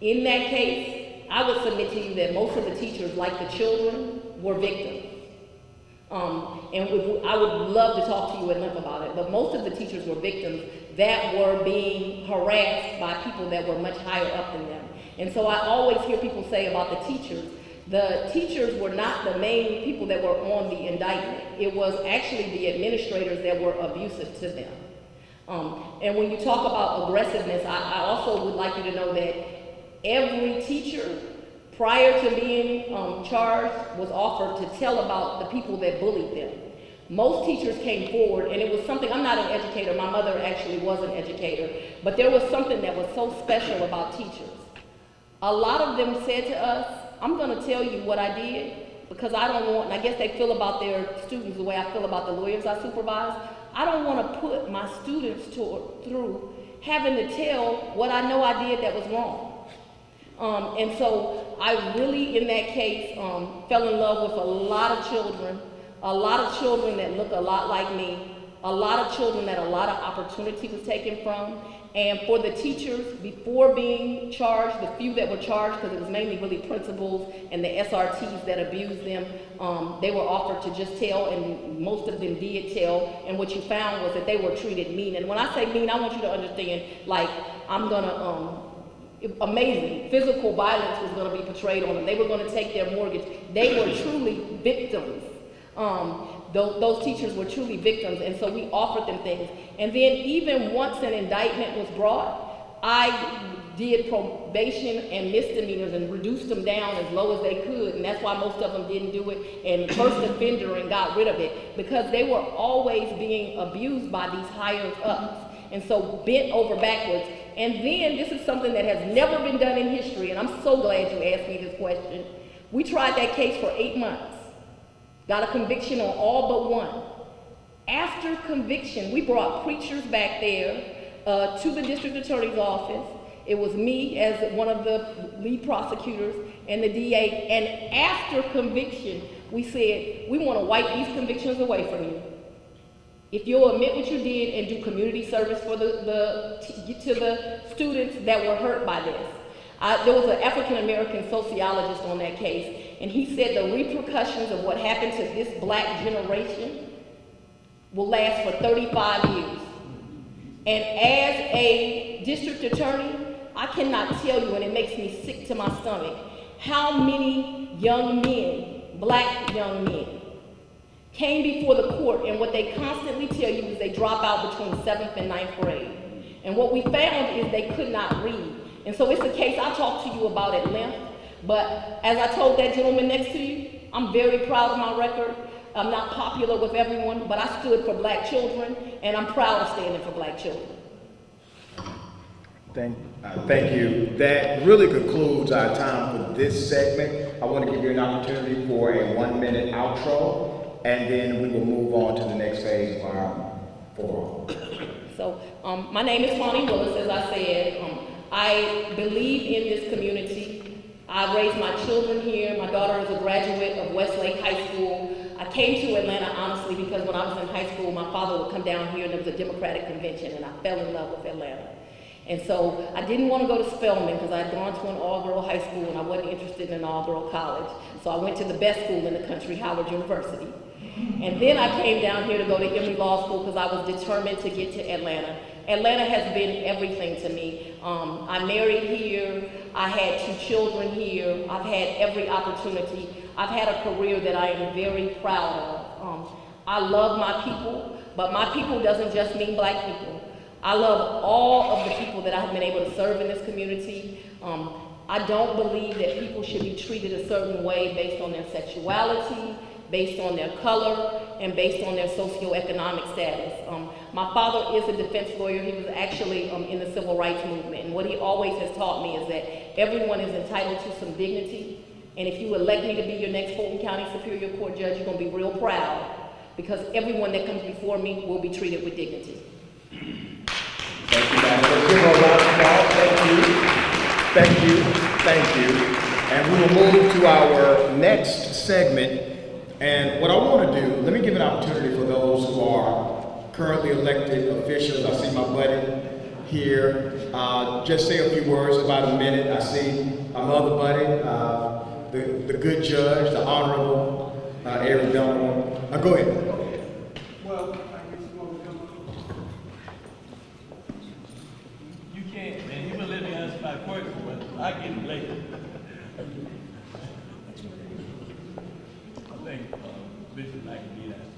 In that case, I would submit to you that most of the teachers, like the children, were victims. I would love to talk to you at length about it, but most of the teachers were victims that were being harassed by people that were much higher up than them. And so I always hear people say about the teachers were not the main people that were on the indictment. It was actually the administrators that were abusive to them. And when you talk about aggressiveness, I also would like you to know that every teacher, prior to being charged, was offered to tell about the people that bullied them. Most teachers came forward, and it was something, I'm not an educator, my mother actually was an educator, but there was something that was so special about teachers. A lot of them said to us, I'm gonna tell you what I did, because I don't want, and I guess they feel about their students the way I feel about the lawyers I supervise, I don't wanna put my students through having to tell what I know I did that was wrong. And so I really, in that case, fell in love with a lot of children that look a lot like me, a lot of children that a lot of opportunity was taken from, And for the teachers, before being charged, the few that were charged, because it was mainly really principals and the SRTs that abused them, they were offered to just tell, and most of them did tell. And what you found was that they were treated mean. And when I say mean, I want you to understand, like, amazing. Physical violence was going to be portrayed on them. They were going to take their mortgage. They were truly victims. Those teachers were truly victims, and so we offered them things. And then even once an indictment was brought, I did probation and misdemeanors and reduced them down as low as they could, and that's why most of them didn't do it, and first offender and got rid of it, because they were always being abused by these higher ups, and so bent over backwards. And then this is something that has never been done in history, and I'm so glad you asked me this question. We tried that case for 8 months. Got a conviction on all but one. After conviction, we brought preachers back there to the district attorney's office. It was me as one of the lead prosecutors and the DA. And after conviction, we said, we want to wipe these convictions away from you. If you'll admit what you did and do community service for to the students that were hurt by this. There was an African-American sociologist on that case, and he said the repercussions of what happened to this black generation will last for 35 years. And as a district attorney, I cannot tell you, and it makes me sick to my stomach, how many young men, black young men, came before the court, and what they constantly tell you is they drop out between 7th and 9th grade. And what we found is they could not read. And so it's a case I'll talk to you about at length, but as I told that gentleman next to you, I'm very proud of my record. I'm not popular with everyone, but I stood for black children, and I'm proud of standing for black children. Thank you. That really concludes our time for this segment. I want to give you an opportunity for a 1-minute outro, and then we will move on to the next phase of our forum. So my name is Fonnie Willis, as I said. I believe in this community. I raised my children here. My daughter is a graduate of Westlake High School. I came to Atlanta, honestly, because when I was in high school, my father would come down here and there was a Democratic convention, and I fell in love with Atlanta. And so I didn't want to go to Spelman because I had gone to an all-girl high school and I wasn't interested in an all-girl college. So I went to the best school in the country, Howard University. And then I came down here to go to Emory Law School because I was determined to get to Atlanta. Atlanta has been everything to me. I married here. I had 2 children here. I've had every opportunity. I've had a career that I am very proud of. I love my people, but my people doesn't just mean black people. I love all of the people that I have been able to serve in this community. I don't believe that people should be treated a certain way based on their sexuality, based on their color, and based on their socioeconomic status. My father is a defense lawyer. He was actually in the civil rights movement. And what he always has taught me is that everyone is entitled to some dignity. And if you elect me to be your next Fulton County Superior Court judge, you're going to be real proud because everyone that comes before me will be treated with dignity. Thank you, Madam. Let's give her a round of applause. Thank you. Thank you. And we will move to our next segment. And what I want to do, let me give an opportunity for those who are currently elected officials. I see my buddy here. Just say a few words, about a minute. I see my other buddy, the good judge, the Honorable Eric Dunmore. Go ahead. Well, I guess you want to come up. You can't, man. You will let me answer my question, but I get it later. I think Bishop like to be asked.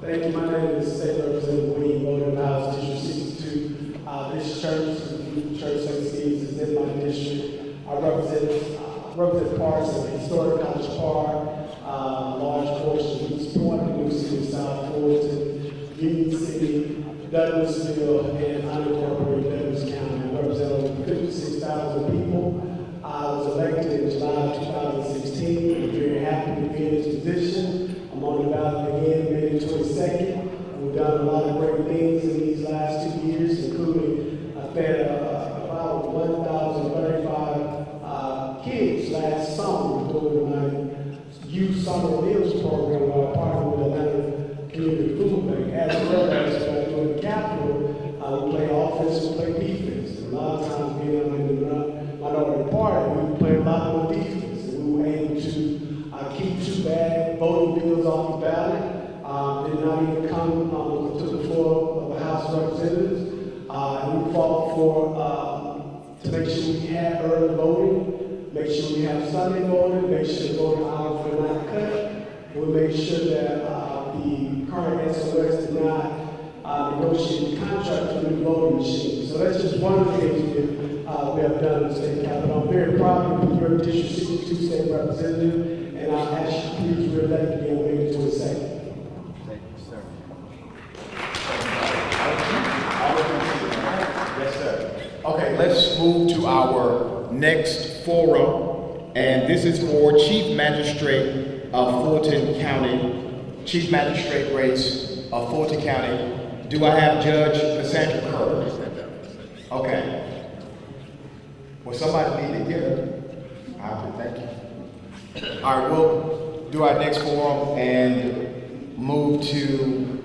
Thank you. My name is State Representative William Golden House, District 62. This church, the Church St. Steve's, is in my district. I represent parts of the historic College Park, large portions of East Point, the new city of South Fulton, Union City, Douglasville, and unincorporated Douglas County. I represent over 56,000 people. I was elected in July 2016. I'm very happy to be in this position. I'm on the ballot again May 22nd. We've done a lot of great things in these last 2 years, including I fed about 1,035 kids last summer during my youth summer meals program where I partnered with Atlanta Community Food Bank. As well as doing the Capitol, we play all to make sure we have early voting, make sure we have Sunday voting, make sure the voting hours are not cut. We'll make sure that the current SOS did not negotiate contracts for new voting machines. So that's just one of the things we have done in the state capitol. I'm very proud to be your District 62 state representative, and I'll ask you to please re-elect me on May 22nd. Thank you, sir. Yes, sir. Okay, let's move to our next forum, and this is for Chief Magistrate of Fulton County, Chief Magistrate race of Fulton County. Do I have Judge Cassandra Kirk? Okay. Well, somebody need to get her. Thank you. All right, we'll do our next forum and move to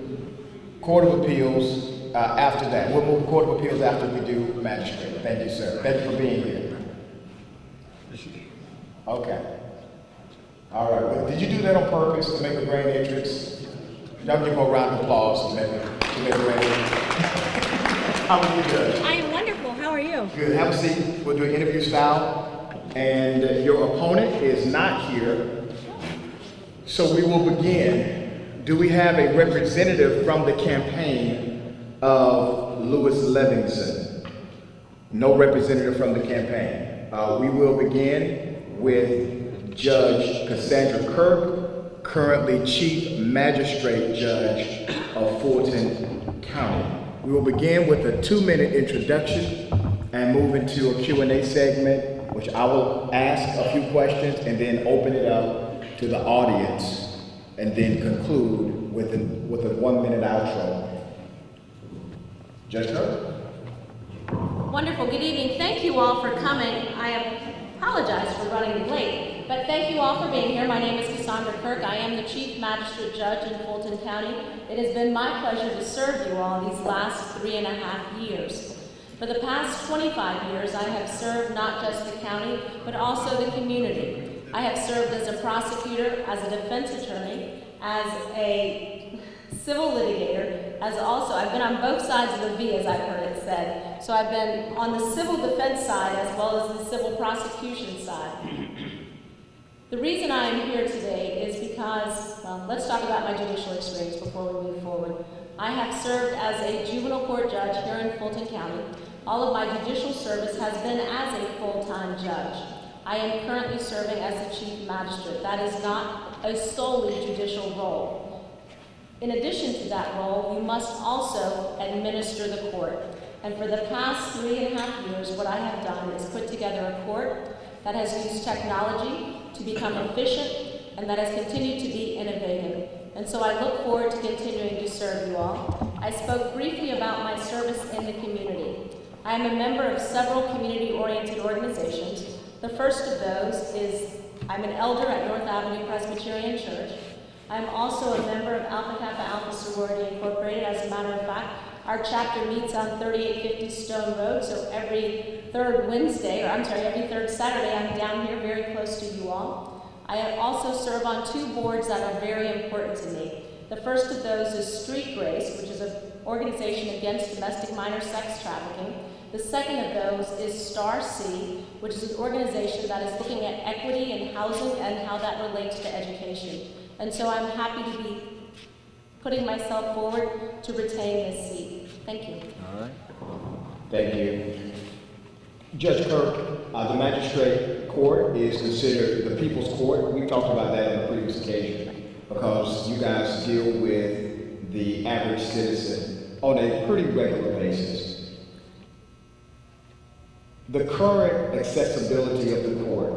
Court of Appeals after that. We'll move to Court of Appeals after we do Magistrate. Thank you, sir. Thank you for being here. Okay. All right. Well, did you do that on purpose to make a grand entrance? Y'all give her a round of applause to make a grand entrance. How are you doing? I am wonderful. How are you? Good. Have a seat. We'll do an interview style. And your opponent is not here. So we will begin. Do we have a representative from the campaign of Lewis Levinson? No representative from the campaign. We will begin with Judge Cassandra Kirk, currently Chief Magistrate Judge of Fulton County. We will begin with a 2-minute introduction and move into a Q&A segment, which I will ask a few questions and then open it up to the audience and then conclude with a 1-minute outro. Judge Kirk? Wonderful. Good evening. Thank you all for coming. I apologize for running late, but thank you all for being here. My name is Cassandra Kirk. I am the Chief Magistrate Judge in Fulton County. It has been my pleasure to serve you all these last 3.5 years. For the past 25 years, I have served not just the county, but also the community. I have served as a prosecutor, as a defense attorney, as a civil litigator, I've been on both sides of the V, as I've heard it said. So I've been on the civil defense side as well as the civil prosecution side. The reason I am here today is because, well, let's talk about my judicial experience before we move forward. I have served as a juvenile court judge here in Fulton County. All of my judicial service has been as a full-time judge. I am currently serving as the chief magistrate. That is not a solely judicial role. In addition to that role, you must also administer the court. And for the past 3.5 years, what I have done is put together a court that has used technology to become efficient and that has continued to be innovative. And so I look forward to continuing to serve you all. I spoke briefly about my service in the community. I am a member of several community-oriented organizations. The first of those is I'm an elder at North Avenue Presbyterian Church. I'm also a member of Alpha Kappa Alpha Sorority Incorporated. As a matter of fact, our chapter meets on 3850 Stone Road, so every third Saturday, I'm down here very close to you all. I also serve on 2 boards that are very important to me. The first of those is Street Grace, which is an organization against domestic minor sex trafficking. The second of those is Star C, which is an organization that is looking at equity in housing and how that relates to education. And so I'm happy to be putting myself forward to retain this seat. Thank you. All right. Thank you. Judge Kirk, the magistrate court is considered the people's court. We talked about that on the previous occasion because you guys deal with the average citizen on a pretty regular basis. The current accessibility of the court,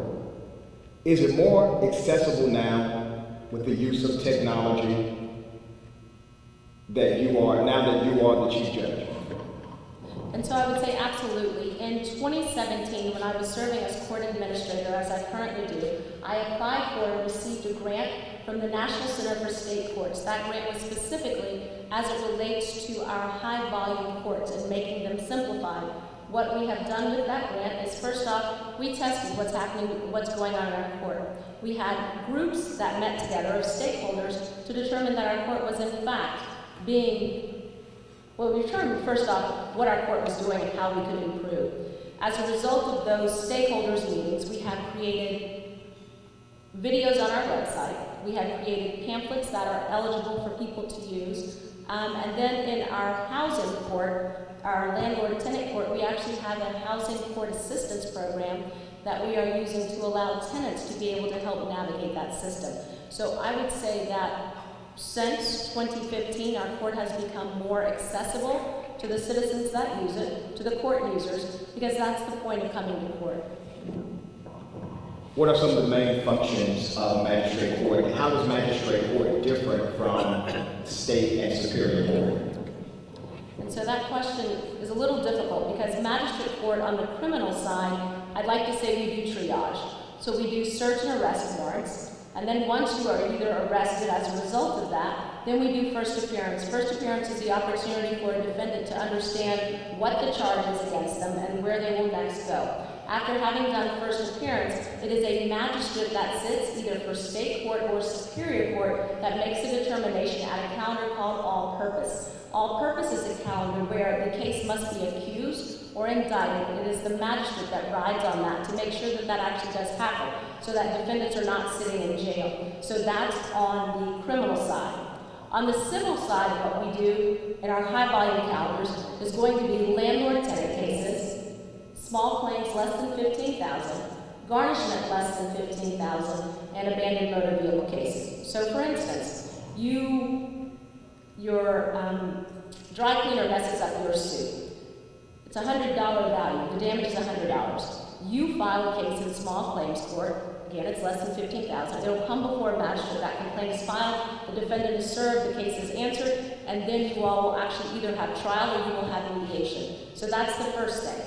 is it more accessible now with the use of technology that you are, now that you are the chief judge? And so I would say absolutely. In 2017, when I was serving as court administrator, as I currently do, I applied for and received a grant from the National Center for State Courts. That grant was specifically as it relates to our high-volume courts and making them simplified. What we have done with that grant is, first off, we tested what's going on in our court. We had groups that met together of stakeholders to determine that our court was in fact being Well, we determined first off what our court was doing and how we could improve. As a result of those stakeholders meetings, we have created videos on our website. We have created pamphlets that are eligible for people to use. And then in our housing court, our landlord-tenant court, we actually have a housing court assistance program that we are using to allow tenants to be able to help navigate that system. So I would say that since 2015, our court has become more accessible to the citizens that use it, to the court users, because that's the point of coming to court. What are some of the main functions of magistrate court, and how is magistrate court different from state and superior court? And so that question is a little difficult because magistrate court on the criminal side, I'd like to say we do triage. So we do search and arrest warrants, and then once you are either arrested as a result of that, then we do first appearance. First appearance is the opportunity for a defendant to understand what the charge is against them and where they will next go. After having done first appearance, it is a magistrate that sits either for state court or superior court that makes a determination at a calendar called all-purpose. All-purpose is a calendar where the case must be accused or indicted. It is the magistrate that rides on that to make sure that that actually does happen, so that defendants are not sitting in jail. So that's on the criminal side. On the civil side, what we do in our high-volume calendars is going to be landlord-tenant cases, small claims less than $15,000, garnishment less than $15,000, and abandoned motor vehicle cases. So for instance, your dry cleaner messes up your suit. It's a $100 value, the damage is $100. You file a case in small claims court, again it's less than $15,000. It'll come before a magistrate, that complaint is filed, the defendant is served, the case is answered, and then you all will actually either have trial or you will have mediation. So that's the first thing.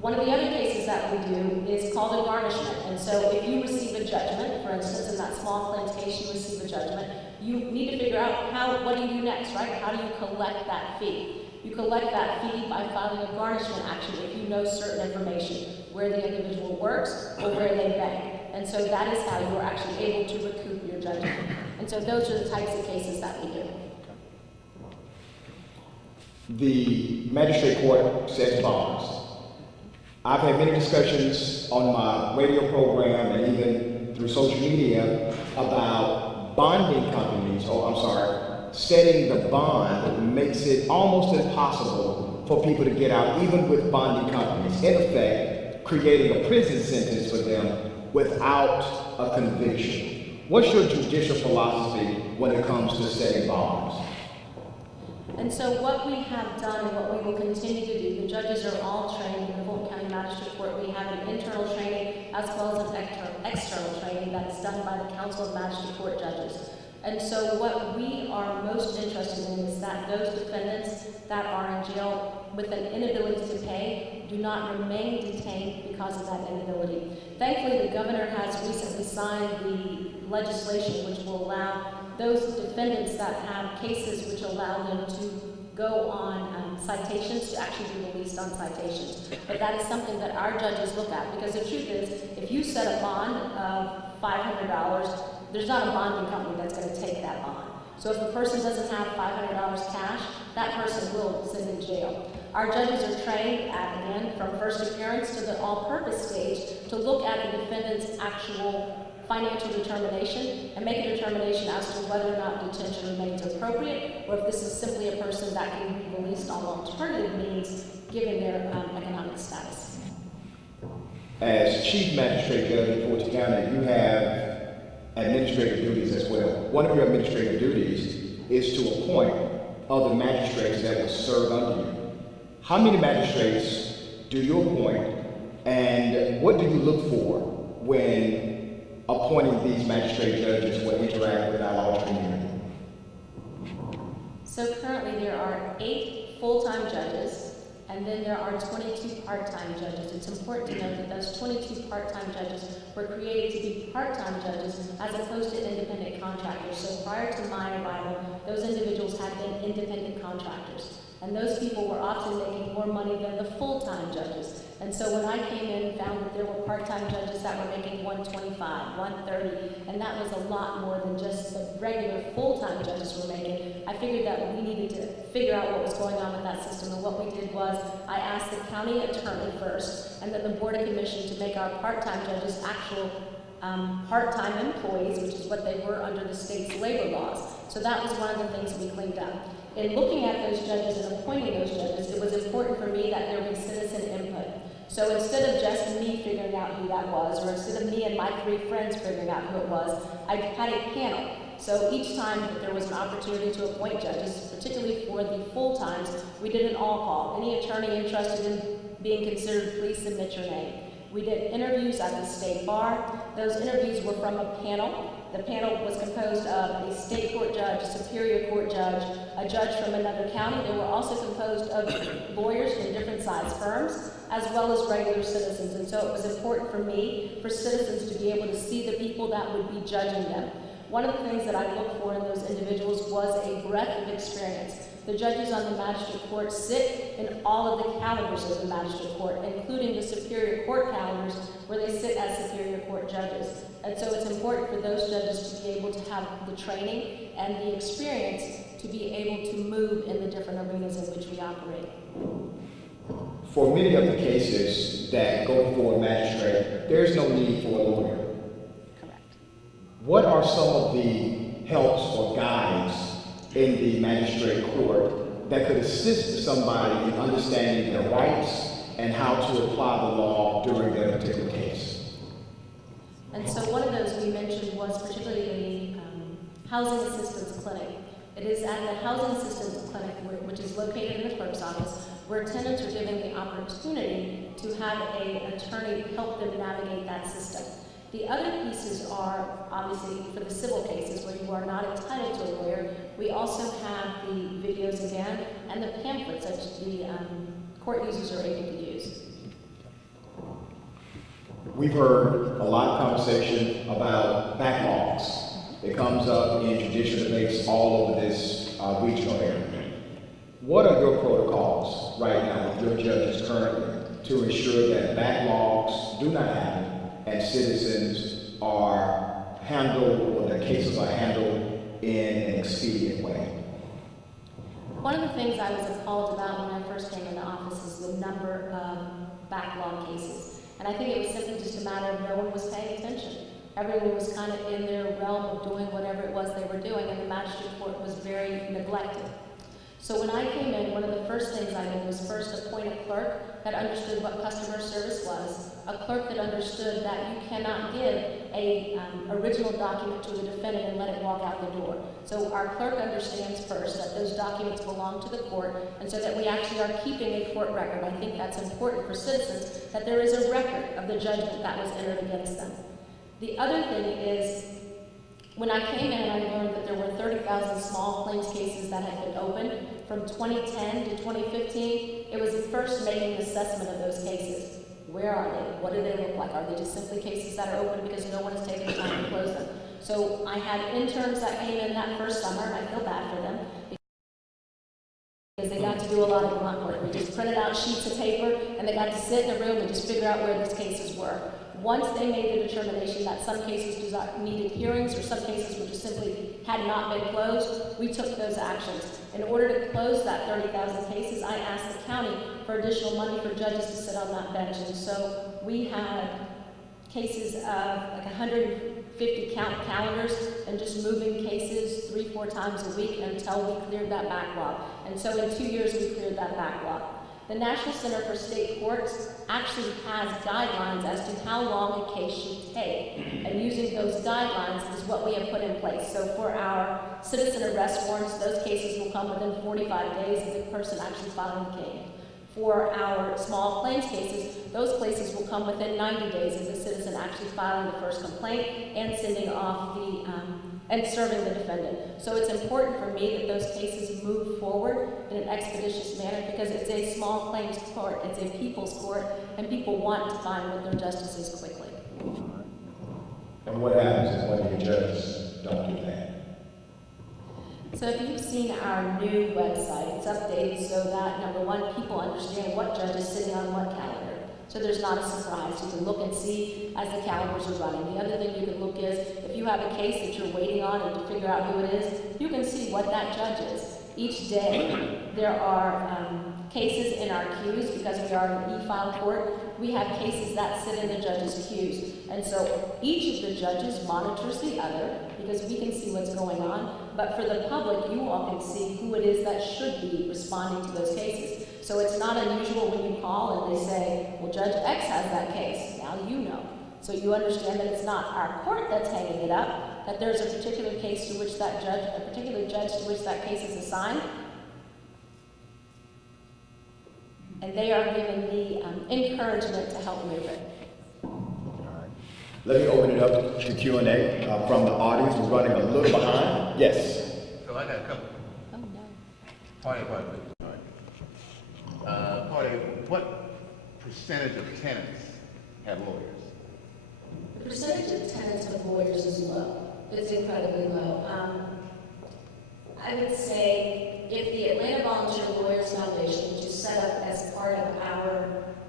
One of the other cases that we do is called a garnishment. And so if you receive a judgment, for instance, in that small claims case you receive a judgment, you need to figure out what do you do next, right? How do you collect that fee? You collect that fee by filing a garnishment action if you know certain information, where the individual works or where they bank. And so that is how you are actually able to recoup your judgment. And so those are the types of cases that we do. The magistrate court sets bonds. I've had many discussions on my radio program and even through social media about bonding companies, setting the bond makes it almost impossible for people to get out, even with bonding companies. In effect, creating a prison sentence for them without a conviction. What's your judicial philosophy when it comes to setting bonds? And so what we have done and what we will continue to do, the judges are all trained in the Fulton County Magistrate Court. We have an internal training as well as an external training that is done by the Council of Magistrate Court Judges. And so what we are most interested in is that those defendants that are in jail with an inability to pay do not remain detained because of that inability. Thankfully, the governor has recently signed the legislation which will allow those defendants that have cases which allow them to go on citations to actually be released on citations. But that is something that our judges look at, because the truth is, if you set a bond of $500, there's not a bonding company that's going to take that bond. So if a person doesn't have $500 cash, that person will sit in jail. Our judges are trained again, from first appearance to the all-purpose stage, to look at the defendant's actual financial determination and make a determination as to whether or not detention remains appropriate, or if this is simply a person that can be released on alternative means given their economic status. As Chief Magistrate Judge in Fulton County, you have administrative duties as well. One of your administrative duties is to appoint other magistrates that will serve under you. How many magistrates do you appoint, and what do you look for when appointing these magistrate judges who will interact with our large community? So currently there are 8 full-time judges, and then there are 22 part-time judges. It's important to note that those 22 part-time judges were created to be part-time judges as opposed to independent contractors. So prior to my arrival, those individuals had been independent contractors. And those people were often making more money than the full-time judges. And so when I came in and found that there were part-time judges that were making 125, 130, and that was a lot more than just the regular full-time judges were making, I figured that we needed to figure out what was going on with that system. And what we did was I asked the county attorney first, and then the Board of Commission to make our part-time judges actual part-time employees, which is what they were under the state's labor laws. So that was one of the things we cleaned up. In looking at those judges and appointing those judges, it was important for me that there be citizen input. So instead of just me figuring out who that was, or instead of me and my 3 friends figuring out who it was, I had a panel. So each time that there was an opportunity to appoint judges, particularly for the full-times, we did an all-call. Any attorney interested in being considered, please submit your name. We did interviews at the state bar. Those interviews were from a panel. The panel was composed of a state court judge, a superior court judge, a judge from another county. They were also composed of lawyers in different size firms, as well as regular citizens. And so it was important for me, for citizens to be able to see the people that would be judging them. One of the things that I looked for in those individuals was a breadth of experience. The judges on the magistrate court sit in all of the calendars of the magistrate court, including the superior court calendars where they sit as superior court judges. And so it's important for those judges to be able to have the training and the experience to be able to move in the different arenas in which we operate. For many of the cases that go before a magistrate, there's no need for a lawyer. Correct. What are some of the helps or guides in the magistrate court that could assist somebody in understanding their rights and how to apply the law during their particular case? And so one of those we mentioned was particularly the housing assistance clinic. It is at the housing assistance clinic, which is located in the clerk's office, where tenants are given the opportunity to have an attorney help them navigate that system. The other pieces are obviously for the civil cases where you are not entitled to a lawyer. We also have the videos again and the pamphlets that the court users are able to use. We've heard a lot of conversation about backlogs. It comes up in judicial debates all over this regional area. What are your protocols right now with your judges currently to ensure that backlogs do not happen and citizens are handled, or their cases are handled in an expedient way? One of the things I was appalled about when I first came into office is the number of backlog cases. And I think it was simply just a matter of no one was paying attention. Everyone was kind of in their realm of doing whatever it was they were doing, and the magistrate court was very neglected. So when I came in, one of the first things I did was first appoint a clerk that understood what customer service was, a clerk that understood that you cannot give a original document to a defendant and let it walk out the door. So our clerk understands first that those documents belong to the court, and so that we actually are keeping a court record. I think that's important for citizens, that there is a record of the judgment that was entered against them. The other thing is, when I came in, I learned that there were 30,000 small claims cases that had been opened from 2010 to 2015. It was first making an assessment of those cases. Where are they? What do they look like? Are they just simply cases that are open because no one has taken the time to close them? So I had interns that came in that first summer, and I feel bad for them because they got to do a lot of grunt work. We just printed out sheets of paper, and they got to sit in a room and just figure out where these cases were. Once they made the determination that some cases needed hearings or some cases were just simply had not been closed, we took those actions. In order to close that 30,000 cases, I asked the county for additional money for judges to sit on that bench. And so we had cases of like 150 calendars and just moving cases 3-4 times a week until we cleared that backlog. And so in 2 years, we cleared that backlog. The National Center for State Courts actually has guidelines as to how long a case should take. And using those guidelines is what we have put in place. So for our citizen arrest warrants, those cases will come within 45 days of the person actually filing the case. For our small claims cases, those cases will come within 90 days of the citizen actually filing the first complaint and sending off the and serving the defendant. So it's important for me that those cases move forward in an expeditious manner because it's a small claims court, it's a people's court, and people want to find what their justice is quickly. And what happens if one of your judges don't do that? So if you've seen our new website, it's updated so that, number one, people understand what judge is sitting on what calendar. So there's not a surprise. You can look and see as the calendars are running. The other thing you can look is, if you have a case that you're waiting on and to figure out who it is, you can see what that judge is. Each day, there are cases in our queues, because we are an e-file court. We have cases that sit in the judges' queues. And so each of the judges monitors the other, because we can see what's going on. But for the public, you all can see who it is that should be responding to those cases. So it's not unusual when you call and they say, well, Judge X has that case. Now you know. So you understand that it's not our court that's hanging it up, that there's a particular case to which that judge, a particular judge to which that case is assigned. And they are given the encouragement to help move it. Let me open it up to Q&A from the audience. We're running a little behind. Yes. So I got a couple. Oh, no. Party. Party, what percentage of tenants have lawyers? The percentage of tenants with lawyers is low. It's incredibly low. I would say if the Atlanta Volunteer Lawyers Foundation, which is set up as part of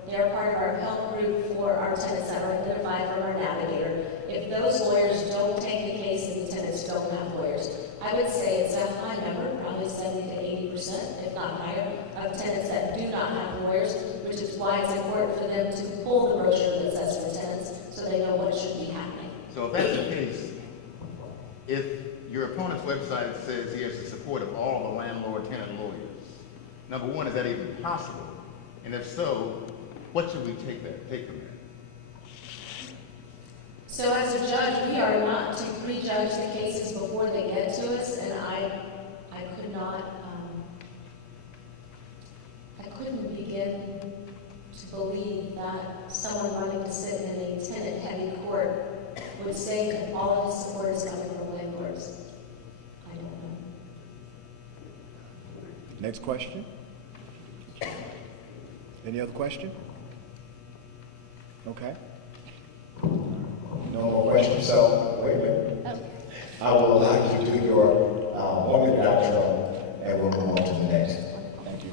they're part of our help group for our tenants that are identified from our navigator, if those lawyers don't take the case and the tenants don't have lawyers, I would say it's a high number, probably 70 to 80%, if not higher, of tenants that do not have lawyers, which is why it's important for them to pull the brochure that says for tenants so they know what should be happening. So if that's the case, if your opponent's website says he has the support of all the landlord-tenant lawyers, number one, is that even possible? And if so, what should we take from that? So as a judge, we are not to prejudge the cases before they get to us, and I could not, I couldn't begin to believe that someone wanting to sit in a tenant-heavy court would say that all of his support is coming from landlords. I don't know. Next question. Any other question? Okay. No more questions, so wait a minute. I will allow you to do your one-minute outro, and we'll move on to the next. Thank you.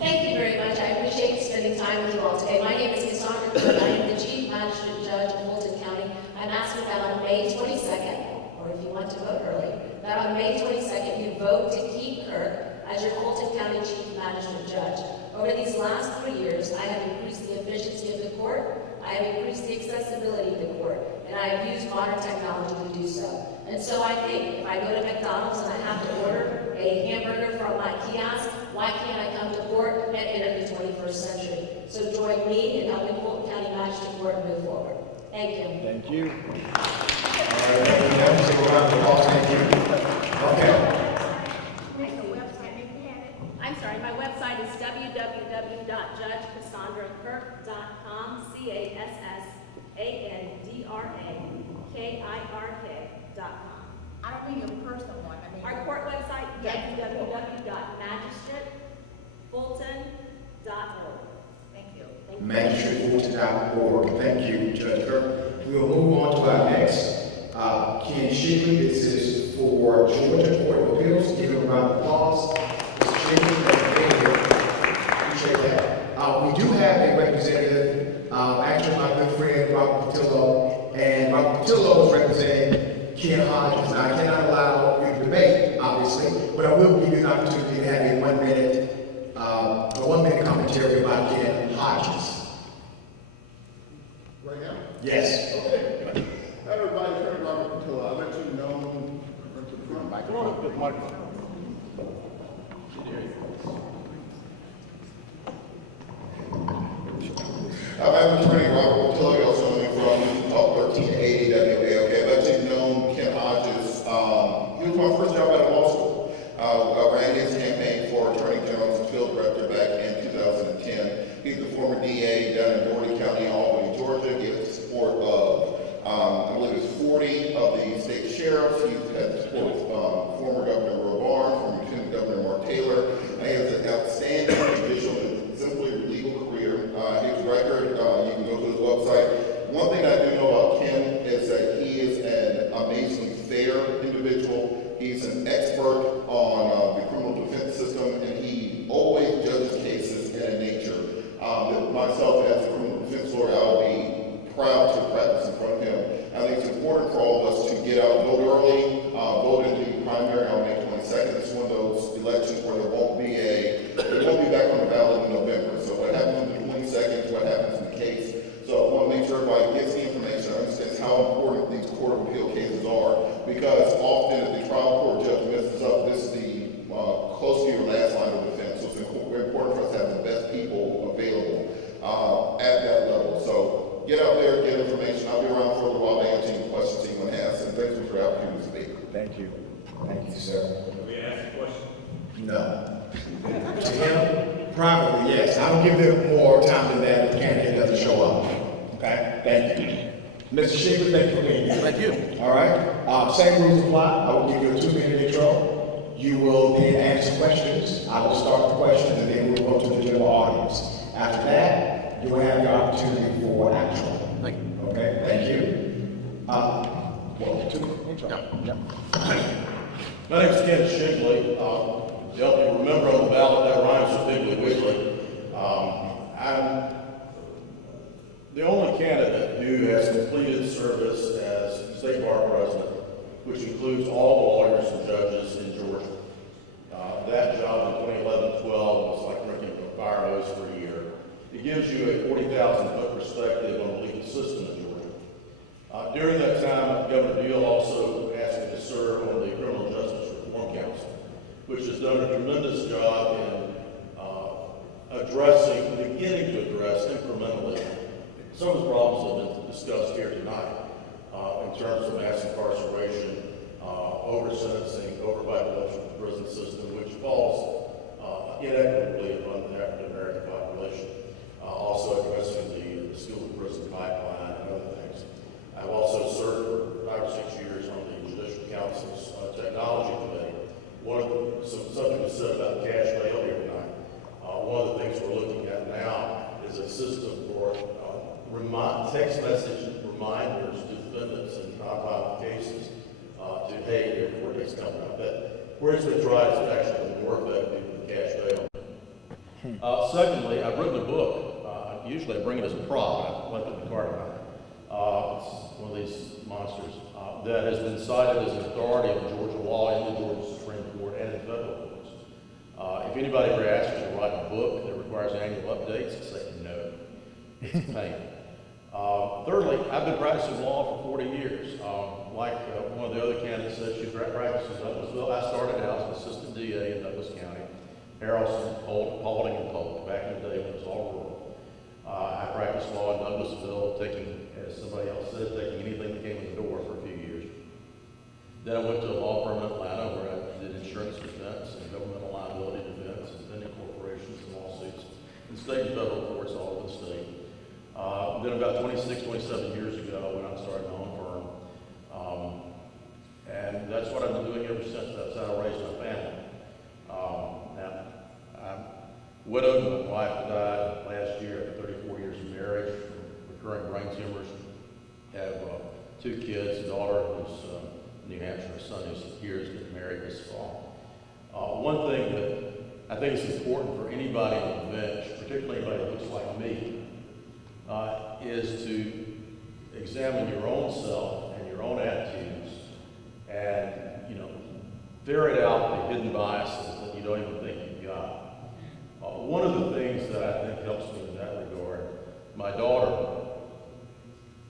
Thank you very much. I appreciate spending time with you all today. My name is Cassandra Kirk. I am the Chief Magistrate Judge of Fulton County. I'm asking that on May 22nd, or if you want to vote early, that on May 22nd you vote to keep Kirk as your Fulton County Chief Magistrate Judge. Over these last 3 years, I have increased the efficiency of the court, I have increased the accessibility of the court, and I have used modern technology to do so. And so I think if I go to McDonald's and I have to order a hamburger from my kiosk, why can't I come to court and enter the 21st century? So join me in helping Fulton County Magistrate Court move forward. Thank you. Thank you. All right, thank you. So we're on the call. Thank you. Okay. I'm sorry, my website is www.judgecassandrakirk.com, CASSANDRAKIRK.com. I don't mean your personal one, I mean. Our court website, www.magistratefulton.org. Thank you. Magistratefulton.org. Thank you, Judge Kirk. We will move on to our next. Ken Shigley, this is for Georgia Court of Appeals. Give him a round of applause. Mr. Shigley, thank you for being here. Appreciate that. We do have a representative, actually my good friend Robert Patillo, and Robert Patillo is representing Ken Hodges. Now, I cannot allow you to debate, obviously, but I will give you an opportunity to have a 1 minute commentary about Ken Hodges. Right now? Yes. Okay. Hi, everybody. Attorney Robert Patillo. I'll let you know from the front. Microphone. I'm Attorney Robert Patillo. You also know me from 1380 WAOK. I've actually known Ken Hodges. He was my first job at law school. I ran his campaign for Attorney General's field director back in 2010. He's the former DA down in Dougherty County, Albany, Georgia. He has the support of, I believe it's 40 of the state sheriffs. He's had the support of former Governor Roe Barnes, former Lieutenant Governor Mark Taylor, and he has an outstanding judicial and exemplary legal career. His record, you can go to his website. One thing I do know about Ken is that he is an amazingly fair individual. He's an expert on the criminal defense system, and he always judges cases in a nature that myself as a criminal defense get out, vote early, vote in the primary on May 22nd. It's one of those elections where it won't be back on the ballot in November. So what happens on the 22nd is what happens in the case. So I want to make sure everybody gets the information, understands how important these Court of Appeal cases are, because often if the trial court judge messes up, this is the close to your last line of defense. So it's very important for us to have the best people available at that level. So get out there, get information. I'll be around for a little while to answer any questions anyone has. And thanks for the opportunity to speak. Thank you. Thank you, sir. May I ask a question? No. To him, privately, yes. I don't give them more time than that if the candidate doesn't show up. Okay? Thank you. Mr. Shepard, thank you for being here. Thank you. All right. Same rules apply. I will give you a 2-minute intro. You will then answer questions. I will start the questions and then we'll go to the general audience. After that, you will have the opportunity for action. Thank you. Okay? Thank you. Well, 2-minute intro. Yep. My name is Ken Shigley. To help you remember on the ballot, that rhymes with Piggly Wiggly. I'm the only candidate who has completed service as state bar president, which includes all the lawyers and judges in Georgia. That job in 2011-12 was like drinking from a fire hose for a year. It gives you a 40,000-foot perspective on the legal system in Georgia. During that time, Governor Deal also asked me to serve on the Criminal Justice Reform Council, which has done a tremendous job in beginning to address incrementally some of the problems that have been discussed here tonight in terms of mass incarceration, over-sentencing, over-population of the prison system, which falls inequitably upon the African American population. Also addressing the school to prison pipeline and other things. I've also served for 5 or 6 years on the Judicial Council's technology committee. Something was said about cash bail here tonight. One of the things we're looking at now is a system for text message reminders to defendants in high-profile cases to, hey, your court date's coming up. Whereas we tried is actually more effective than cash bail. Secondly, I've written a book. Usually I bring it as a prop. I left it in the car tonight. It's one of these monsters that has been cited as an authority of Georgia law in the Georgia Supreme Court and in federal courts. If anybody ever asks you to write a book that requires annual updates, I say no. It's a pain. Thirdly, I've been practicing law for 40 years. Like one of the other candidates said, she practices Douglasville. I started out as an assistant DA in Douglas County, Harrelson, Paulding, and Polk, back in the day when it was all rural. I practiced law in Douglasville, taking, as somebody else said, taking anything that came in the door for a few years. Then I went to a law firm in Atlanta where I did insurance defense and governmental liability defense and defending corporations and lawsuits in state and federal courts all over the state. Then about 26, 27 years ago, when I started my own firm, and that's what I've been doing ever since. That's how I raised my family. Now, I'm widowed. My wife died last year after 34 years of marriage from recurring brain tumors. Have 2 kids, a daughter who's in New Hampshire, a son who's here is getting married this fall. One thing that I think is important for anybody on the bench, particularly anybody that looks like me, is to examine your own self and your own attitudes and, ferret out the hidden biases that you don't even think you've got. One of the things that I think helps me in that regard, my daughter,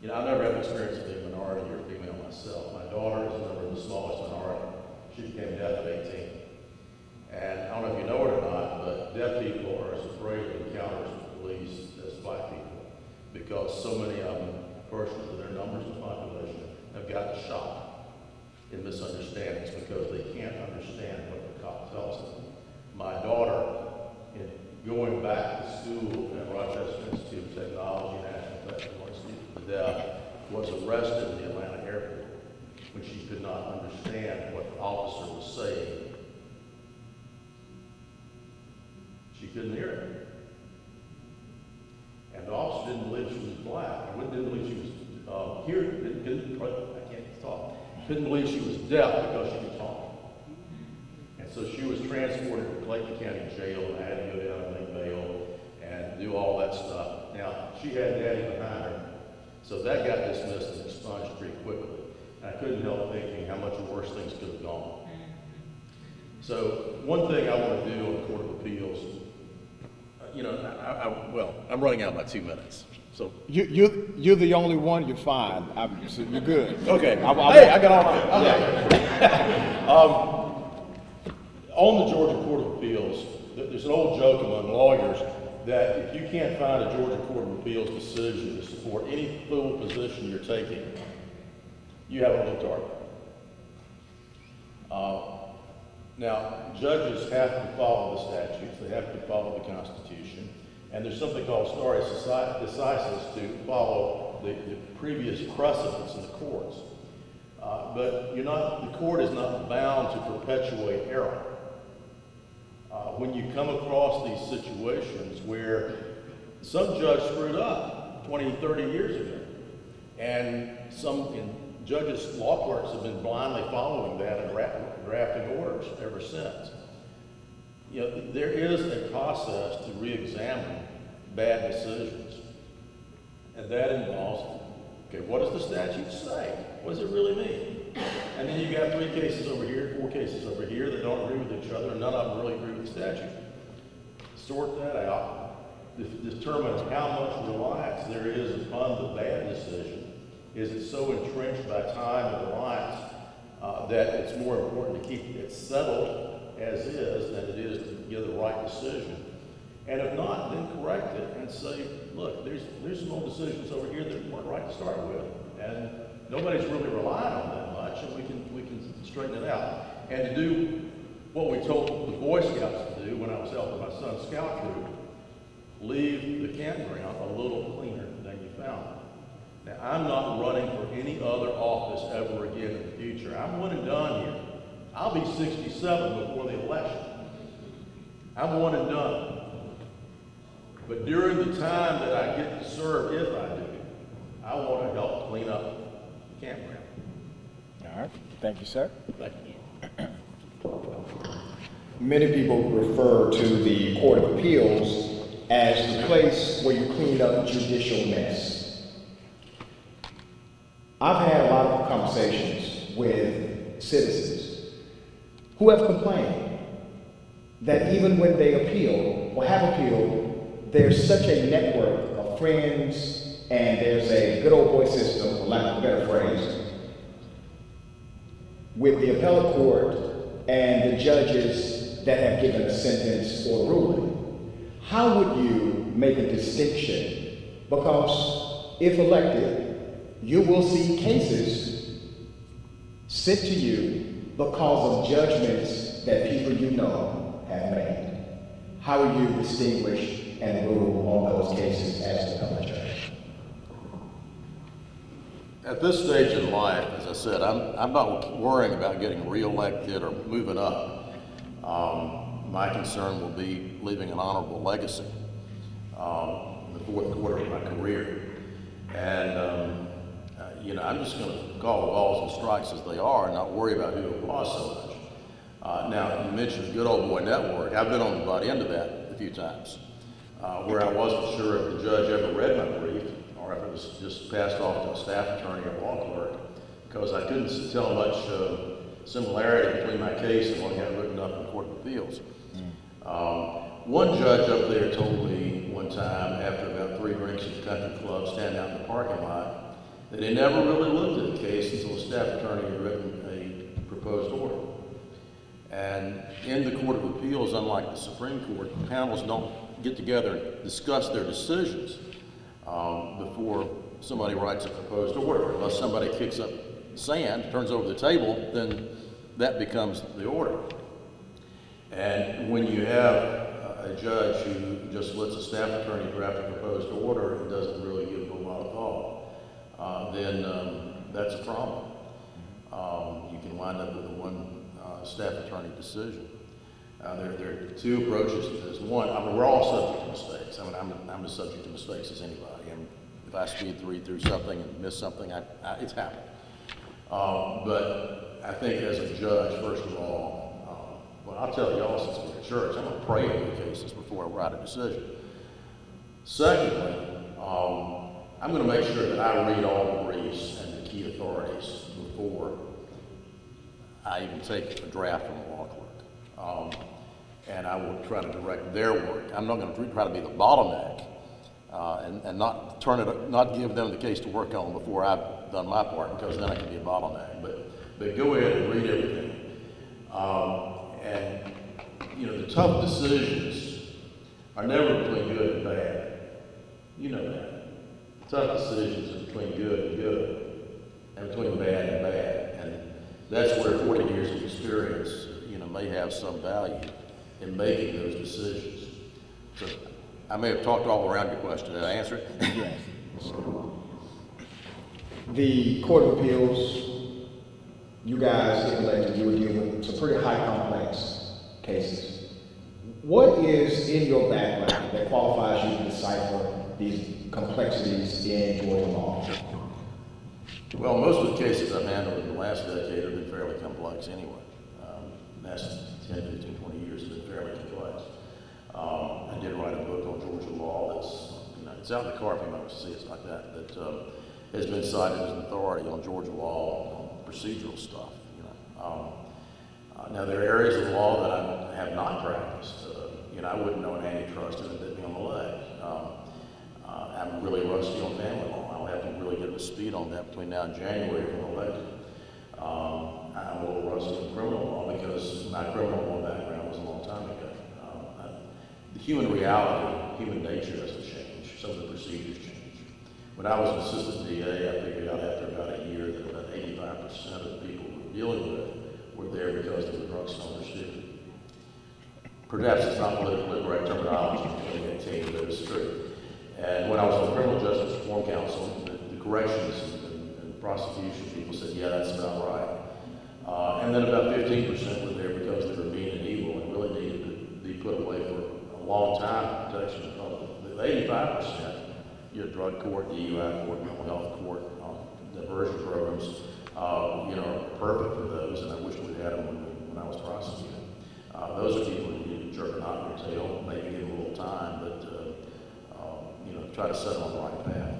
I never had experience of being a minority or female myself. My daughter is a member of the smallest minority. She became deaf at 18. And I don't know if you know it or not, but deaf people are as afraid of encounters with police as black people, because so many of them, proportionally to their numbers of population, have gotten shot in misunderstandings because they can't understand what the cop tells them. My daughter, in going back to school at Rochester Institute of Technology, National Technical Institute for the Deaf, was arrested in the Atlanta airport when she could not understand what the officer was saying. She couldn't hear it. And the officer didn't believe she was black. Didn't believe she was couldn't believe she was deaf because she could talk. And so she was transported to Clayton County Jail, and I had to go down and make bail and do all that stuff. Now, she had daddy behind her, so that got dismissed and expunged pretty quickly. I couldn't help thinking how much worse things could have gone. So one thing I want to do on the Court of Appeals, well, I'm running out of my 2 minutes. So You're the only one. You're fine. So you're good. okay, hey, I got all mine. Yeah. On the Georgia Court of Appeals, there's an old joke among lawyers that if you can't find a Georgia Court of Appeals decision to support any full position you're taking, you haven't looked hard. Now, judges have to follow the statutes, they have to follow the Constitution, and there's something called stare decisis to follow the previous precedents in the courts. But the court is not bound to perpetuate error. When you come across these situations where some judge screwed up 20, 30 years ago, and judges' law clerks have been blindly following that and drafting orders ever since. There is a process to re-examine bad decisions, and that involves, okay, what does the statute say? What does it really mean? And then you've got 3 cases over here, 4 cases over here that don't agree with each other, and none of them really agree with the statute. Sort that out, determine how much reliance there is upon the bad decision. Is it so entrenched by time and reliance that it's more important to keep it settled as is than it is to get the right decision? And if not, then correct it and say, look, there's some old decisions over here that weren't right to start with, and nobody's really relying on that much, and we can straighten it out. And to do what we told the Boy Scouts to do when I was helping my son's scout troop, leave the campground a little cleaner than you found it. Now, I'm not running for any other office ever again in the future. I'm one and done here. I'll be 67 before the election. I'm one and done. But during the time that I get to serve, if I do, I want to help clean up the campground. All right. Thank you, sir. Thank you. Many people refer to the Court of Appeals as the place where you clean up judicial mess. I've had a lot of conversations with citizens who have complained that even when they appeal or have appealed, there's such a network of friends and there's a good old boy system, for lack of a better phrase, with the appellate court and the judges that have given a sentence or ruling. How would you make a distinction? Because if elected, you will see cases sent to you because of judgments that people you know have made. How will you distinguish and rule on those cases as an appellate judge? At this stage in life, as I said, I'm not worrying about getting reelected or moving up. My concern will be leaving an honorable legacy in the fourth quarter of my career. And, I'm just going to call the balls and strikes as they are and not worry about who applauds so much. Now, you mentioned the Good Old Boy Network. I've been on the butt end of that a few times, where I wasn't sure if the judge ever read my brief or if it was just passed off to a staff attorney or law clerk, because I couldn't tell much similarity between my case and what got written up in the Court of Appeals. One judge up there told me one time, after about 3 drinks at the country club, standing out in the parking lot, that he never really looked at the case until the staff attorney had written a proposed order. And in the Court of Appeals, unlike the Supreme Court, panels don't get together and discuss their decisions before somebody writes a proposed order. Unless somebody kicks up sand, turns over the table, then that becomes the order. And when you have a judge who just lets a staff attorney draft a proposed order and doesn't really give it a lot of thought, then that's a problem. You can wind up with a one staff attorney decision. There are 2 approaches to this. One, we're all subject to mistakes. I'm as subject to mistakes as anybody. If I speed through something and miss something, it's happened. But I think as a judge, first of all, well, I'll tell y'all since we're at church, I'm going to pray over the cases before I write a decision. Secondly, I'm going to make sure that I read all the briefs and the key authorities before I even take a draft from the law clerk. And I will try to direct their work. I'm not going to try to be the bottleneck and not give them the case to work on before I've done my part, because then I can be a bottleneck. But go ahead and read everything. And you know, the tough decisions are never between good and bad. You know that. Tough decisions are between good and good, and between bad and bad. And that's where 40 years of experience, you know, may have some value in making those decisions. So I may have talked all around your question. Did I answer it? Yes. The Court of Appeals, you guys get elected, you will deal with some pretty high complex cases. What is in your background that qualifies you to decipher these complexities in Georgia law? Well, most of the cases I've handled in the last decade have been fairly complex anyway. The last 10, 15, 20 years have been fairly complex. I did write a book on Georgia law that's, you know, it's out in the car if you want to see it, like that, has been cited as an authority on Georgia law, on procedural stuff, you know. Now, there are areas of law that I have not practiced. You know, I wouldn't know an antitrust if it hit me on the leg. I'm really rusty on family law. I'll have to really get up to speed on that between now and January when I'm elected. I'm a little rusty on criminal law because my criminal law background was a long time ago. The human reality, human nature doesn't change. Some of the procedures change. When I was an assistant DA, I figured out after about a year that about 85% of the people we were dealing with were there because they were drunk, stoned, or stupid. Perhaps it's not politically correct terminology in 2018, but it's true. And when I was on the Criminal Justice Reform Council, the corrections and prosecution people said, yeah, that's about right. And then about 15% were there because they were mean and evil and really needed to be put away for a long time for protection of the public. The 85%, your drug court, DUI court, mental health court, diversion programs, you know, are perfect for those, and I wish we had them when I was prosecuting. Those are people who need to jerk a knot in their tail, maybe give them a little time, but you know, try to set them on the right path.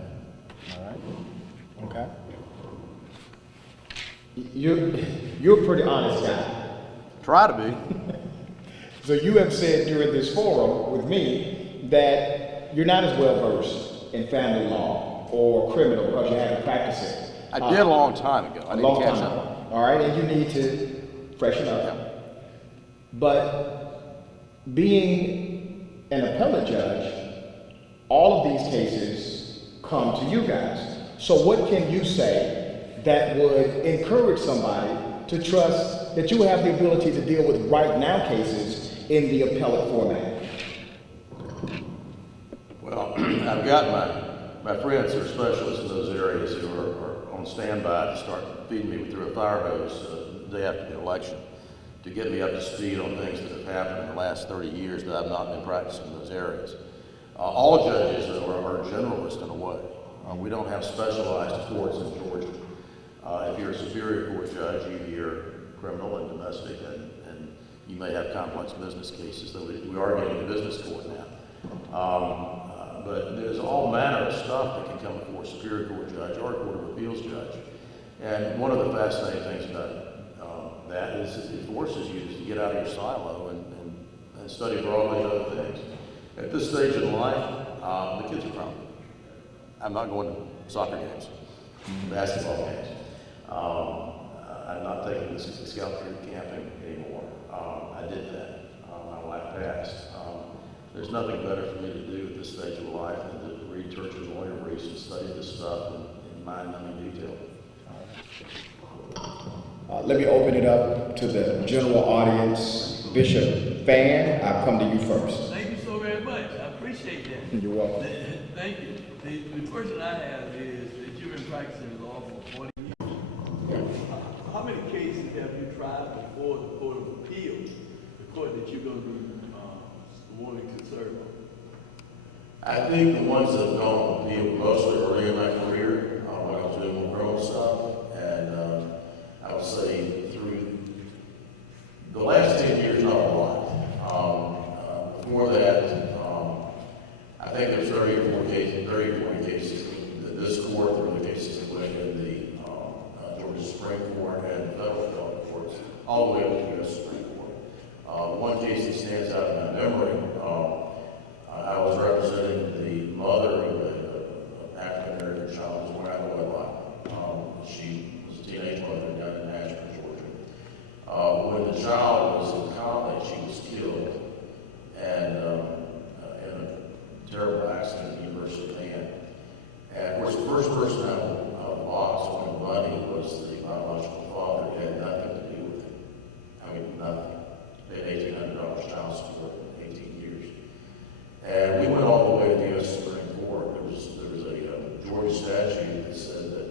All right. Okay. You're a pretty honest guy. Try to be. So you have said during this forum with me that you're not as well versed in family law or criminal because you haven't practiced it. I did a long time ago. I need to catch up. All right, and you need to freshen up. Yeah. But being an appellate judge, all of these cases come to you guys. So what can you say that would encourage somebody to trust that you have the ability to deal with right now cases in the appellate format? Well, I've got my friends who are specialists in those areas who are on standby to start feeding me through a fire hose the day after the election to get me up to speed on things that have happened in the last 30 years that I've not been practicing in those areas. All judges are generalists in a way. We don't have specialized courts in Georgia. If you're a superior court judge, you hear criminal and domestic, and you may have complex business cases, though we are getting to business court now. But there's all manner of stuff that can come before a superior court judge or a court of appeals judge. And one of the fascinating things about that is it forces you to get out of your silo and study broadly other things. At this stage in life, the kids are grown. I'm not going to soccer games, basketball games. I'm not taking the scout troop camping anymore. I did that. My life passed. There's nothing better for me to do at this stage of life than to read church and lawyer briefs and study this stuff in mind-numbing detail. Let me open it up to the general audience. Bishop Fan, I'll come to you first. Thank you so very much. I appreciate that. You're welcome. Thank you. The question I have is that you've been practicing law for 40 years. How many cases have you tried before the Court of Appeals, the court that you're going to be wanting to serve on? I think the ones that have gone to appeal mostly early in my career when I was doing more criminal stuff, and I would say through the last 10 years, not a lot. Before that, I think there's 30 or 40 cases that this court, there were cases that went in the Georgia Supreme Court and the federal courts all the way up to the U.S. Supreme Court. One case that stands out in my memory, I was representing the mother of an African-American child who was born out of wedlock. She was a teenage mother down in Nashville, Georgia. When the child was in college, she was killed and in a terrible accident at the University of Maine. And of course, the first person out of the box on the money was the biological father. It had nothing to do with it. I mean, nothing. They had $1,800 child support in 18 years. And we went all the way to the U.S. Supreme Court. There was a Georgia statute that said that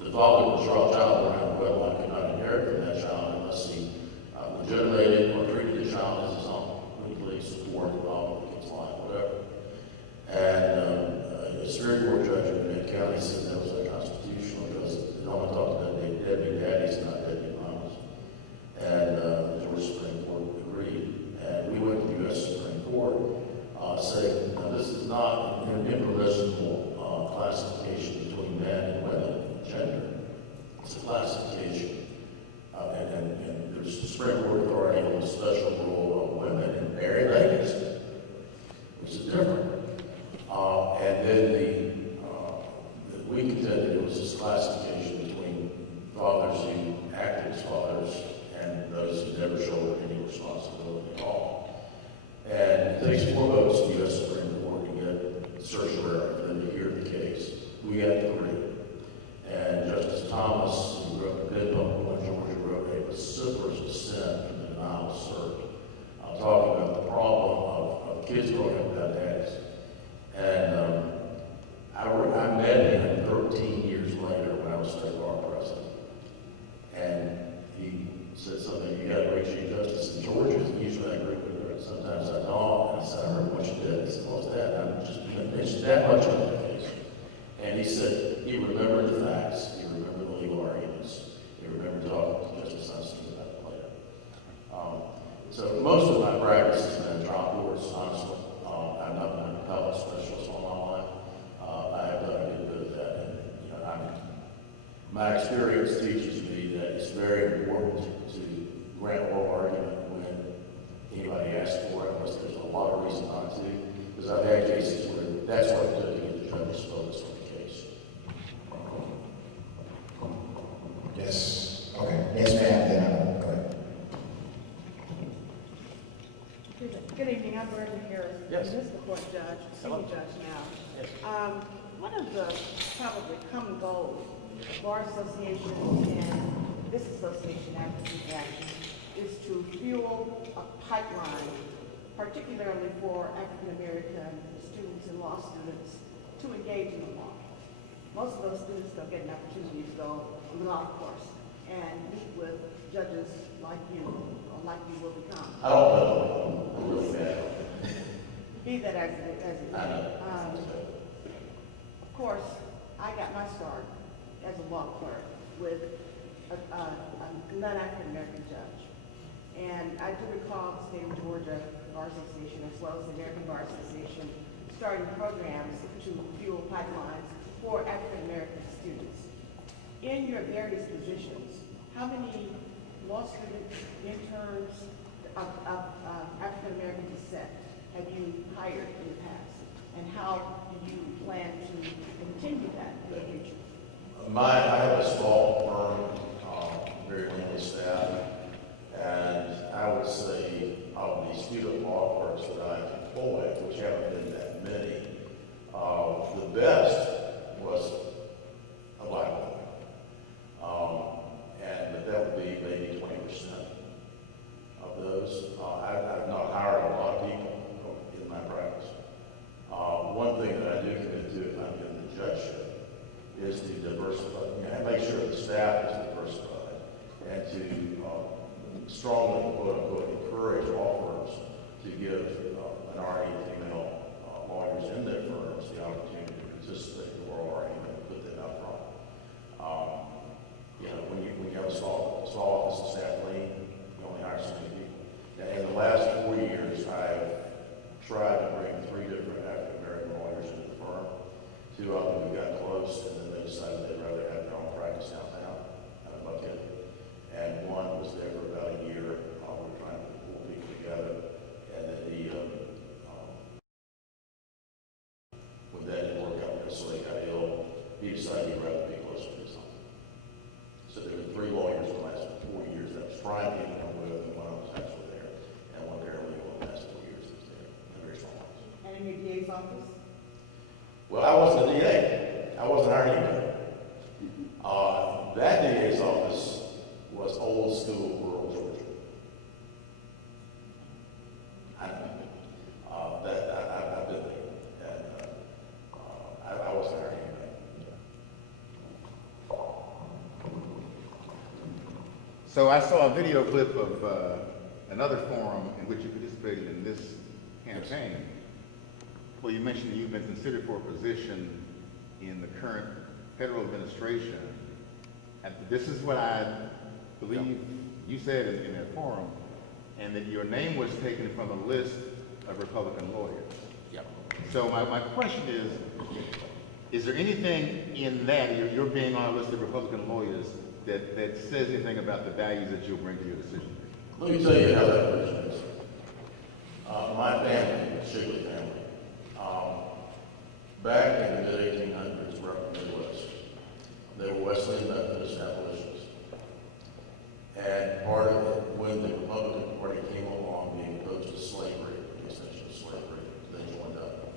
the father of the child around wedlock could not inherit from that child unless he legitimated or treated the child as his own, legally support the kid's life, whatever. And a Supreme Court judge in Benton County said that was unconstitutional because it only talked about deadbeat daddies, not deadbeat mamas. And the Georgia Supreme Court agreed. And we went to the U.S. Supreme Court saying, now this is not an impermissible classification between men and women, gender. It's a classification. And there's Supreme Court authority on the special role of women in married ladies, which is different. And then we contended it was this classification between fathers who acted as fathers and those who never shouldered any responsibility at all. And it takes 4 votes in the U.S. Supreme Court to get certiorari for them to hear the case. We got 3. And Justice Thomas, who wrote the Benton Georgia, wrote a vociferous dissent from the denial of cert, talking about the problem of kids growing up without daddies. And I met him 13 years later when I was state bar president. And he said something, you got a great Chief Justice in Georgia. Usually I agree with her, sometimes I don't. And I said, I heard what you did. He said, what's that? I'm just mentioned that much of the case. And he said he remembered the facts, he remembered the legal arguments, he remembered talking to Justice Sunstein about it later. So most of my practice has been in trial courts, honestly. I've not been an appellate specialist all my life. I have done a good bit of that. And, my experience teaches me that it's very important to grant oral argument when anybody asks for it, unless there's a lot of reason not to. Because I've had cases where that's what it took to get the judge's focus on the case. Yes. Okay. Yes, ma'am. Then go ahead. Good evening. I'm Bertha Harris, municipal court judge, senior judge now. Yes. One of the probably common goals of bar associations and this association advocacy action is to fuel a pipeline, particularly for African American students and law students, to engage in the law. Most of those students don't get an opportunity to go on the golf course and meet with judges like you, or like you will become. I don't know. I'm really bad. Be that as it may. Of course, I got my start as a law clerk with a non-African American judge. And I do recall the state of Georgia Bar Association, as well as the American Bar Association, starting programs to fuel pipelines for African American students. In your various positions, how many law students, interns of African American descent have you hired in the past? And how do you plan to continue that in the future? I have a small firm, very limited staff, and I would say of the student law clerks that I've employed, which haven't been that many, the best was a black woman. But that would be maybe 20% of those. I've not hired a lot of people in my practice. One thing that I do commit to if I'm in the judgeship is to diversify, make sure the staff is diversified, and to strongly, quote unquote, encourage all firms to give minority female lawyers in their firms the opportunity to participate in the oral argument and put that up front. When you have a small office and staff lean, you only hire so many people. And in the last 4 years, I've tried to bring 3 different African American lawyers into the firm. 2 of them have gotten close, and then they decided they'd rather have their own practice downtown, out of Buckhead. And one was that DA's office was old school rural Georgia. I've been there, and I wasn't there anyway. So I saw a video clip of another forum in which you participated in this campaign. Well, you mentioned you've been considered for a position in the current federal administration. And this is what I believe you said in that forum, and that your name was taken from a list of Republican lawyers. Yep. So my question is there anything in that, you're being on a list of Republican lawyers, that says anything about the values that you'll bring to your decision? Let me tell you how that originates. My family, the Shigley family, back in the mid-1800s, we're up in the Midwest. They were Wesleyan Methodist abolitionists. And part of it, when the Republican Party came along, being opposed to slavery, the extension of slavery, they joined up.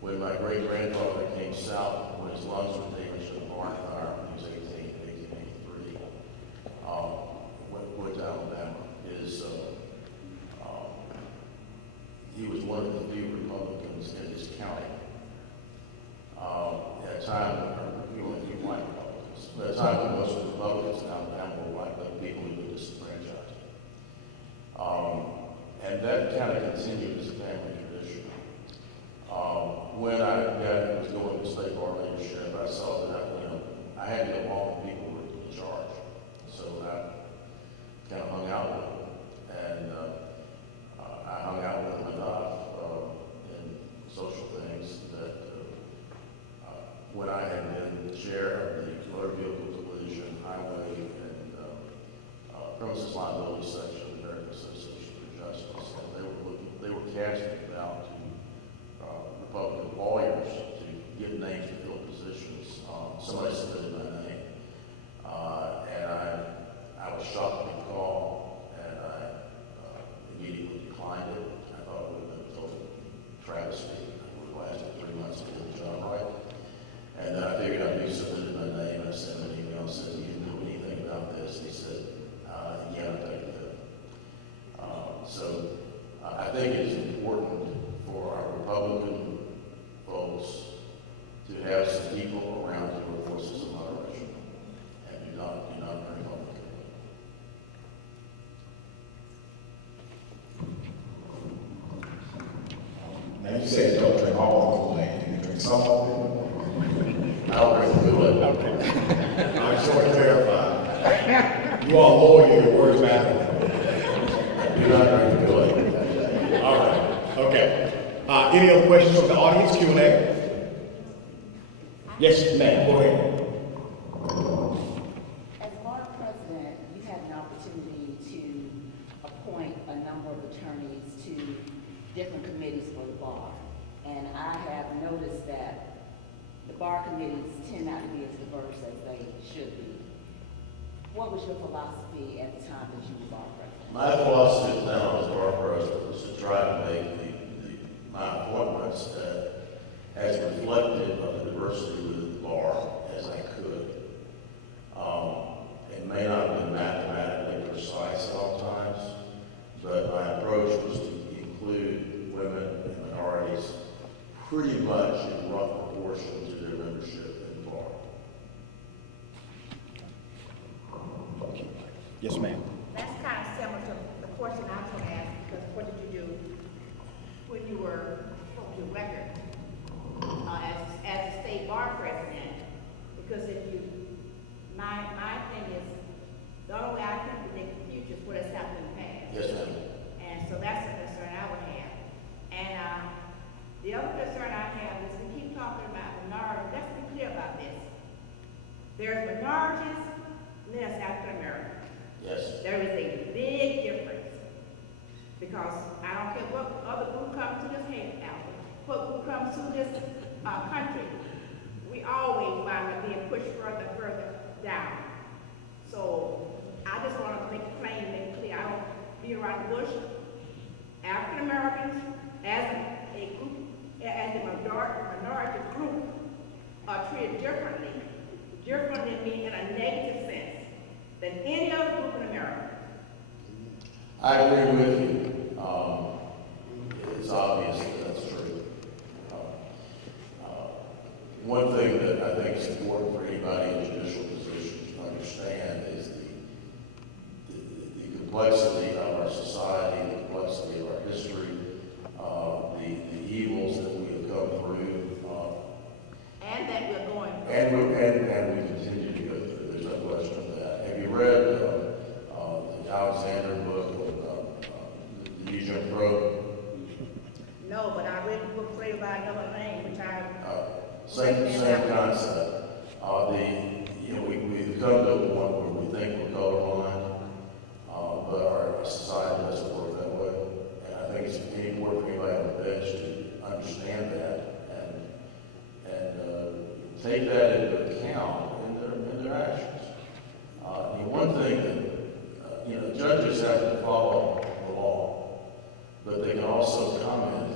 When my great-grandfather came south, when his lungs were damaged in a barn fire, he was 1883, went to Alabama. He was one of the few Republicans in his county. At a time, we only had a few white Republicans. At a time when most of the Republicans in Alabama were white, but people who were disenfranchised. And that kind of continued as a family tradition. When I was going to state bar leadership, I saw that I had to get along with people who were in charge. So I kind of hung out with them. And I hung out with them enough in social things that when I had been chair of the motor vehicle collision, highway, and premises liability section of the American Association for Justice, and they were casting it out to Republican lawyers to get names to fill positions. Somebody submitted my name, and I was shocked to call, and I immediately declined it. I thought it would have been a total travesty. It would have lasted 3 months to get the job right. And then I figured I'd resubmitted my name, and I sent him an email and said, "Do you know anything about this?" He said, "Yeah, I think it did." So I think it's important for our Republican folks to have some people around who are voices of moderation and do not bring Republican. Now you said don't drink all the Kool-Aid, you drink some of it. I'll drink the Kool-Aid. Okay. I just want to clarify. You all lawyer, your words matter. Do not drink the Kool-Aid. All right. Okay. Any other questions from the audience? Q&A? Yes, ma'am. Go ahead. As bar president, you had an opportunity to appoint a number of attorneys to different committees for the bar. And I have noticed that the bar committees tend not to be as diverse as they should be. What was your philosophy at the time that you were bar president? My philosophy now as bar president was to try to make my appointments as reflective of the diversity within the bar as I could. It may not have been mathematically precise at all times, but my approach was to include women and minorities pretty much in rough proportion to their membership in the bar. Yes, ma'am. That's kind of similar to the question I was going to ask, because what did you do when you were supposed to record as a state bar president? Because my thing is, the only way I can predict the future is what has happened in the past. Yes, ma'am. And so that's a concern I would have. And the other concern I have is we keep talking about minorities. Let's be clear about this. There's minorities, and there's African Americans. Yes. There is a big difference. Because I don't care what other group comes to this what group comes to this country, we always wind up being pushed further and further down. So I just want to make it plain and make it clear. I don't beat around the bush. African Americans, as a group, as a minority group, are treated differently. Differently meaning in a negative than any other group in America. I agree with you. It's obvious that that's true. One thing that I think is important for anybody in judicial positions to understand is the complexity of our society, the complexity of our history, the evils that we have come through. And that we're going through. And we continue to go through. There's no question of that. Have you read the Alexander book on the New Jim Crow? No, but I read the book Played by Another Name, which I Same concept. We've come to a point where we think we're colorblind, but our society doesn't work that way. And I think it's important for anybody on the bench to understand that and take that into account in their actions. One thing that judges have to follow the law, but they can also comment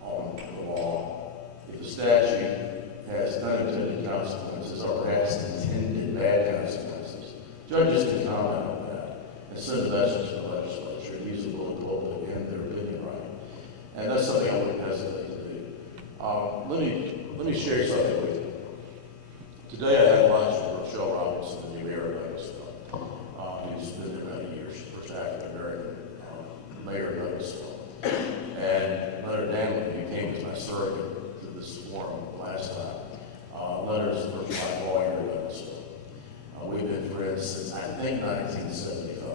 on the law if the statute has unintended consequences or has intended bad consequences. Judges can comment on that and send a message to the legislature and use a bullet pulpit in their opinion writing. And that's something I wouldn't hesitate to do. Let me share something with you. Today I had lunch with Rochelle Robinson, the new mayor of Douglasville, who's been there many years, first African-American mayor of Douglasville. And Leonard Danley, who came as my surrogate to this forum last time. Leonard's the first black lawyer in Douglasville. We've been friends since, I think, 1975.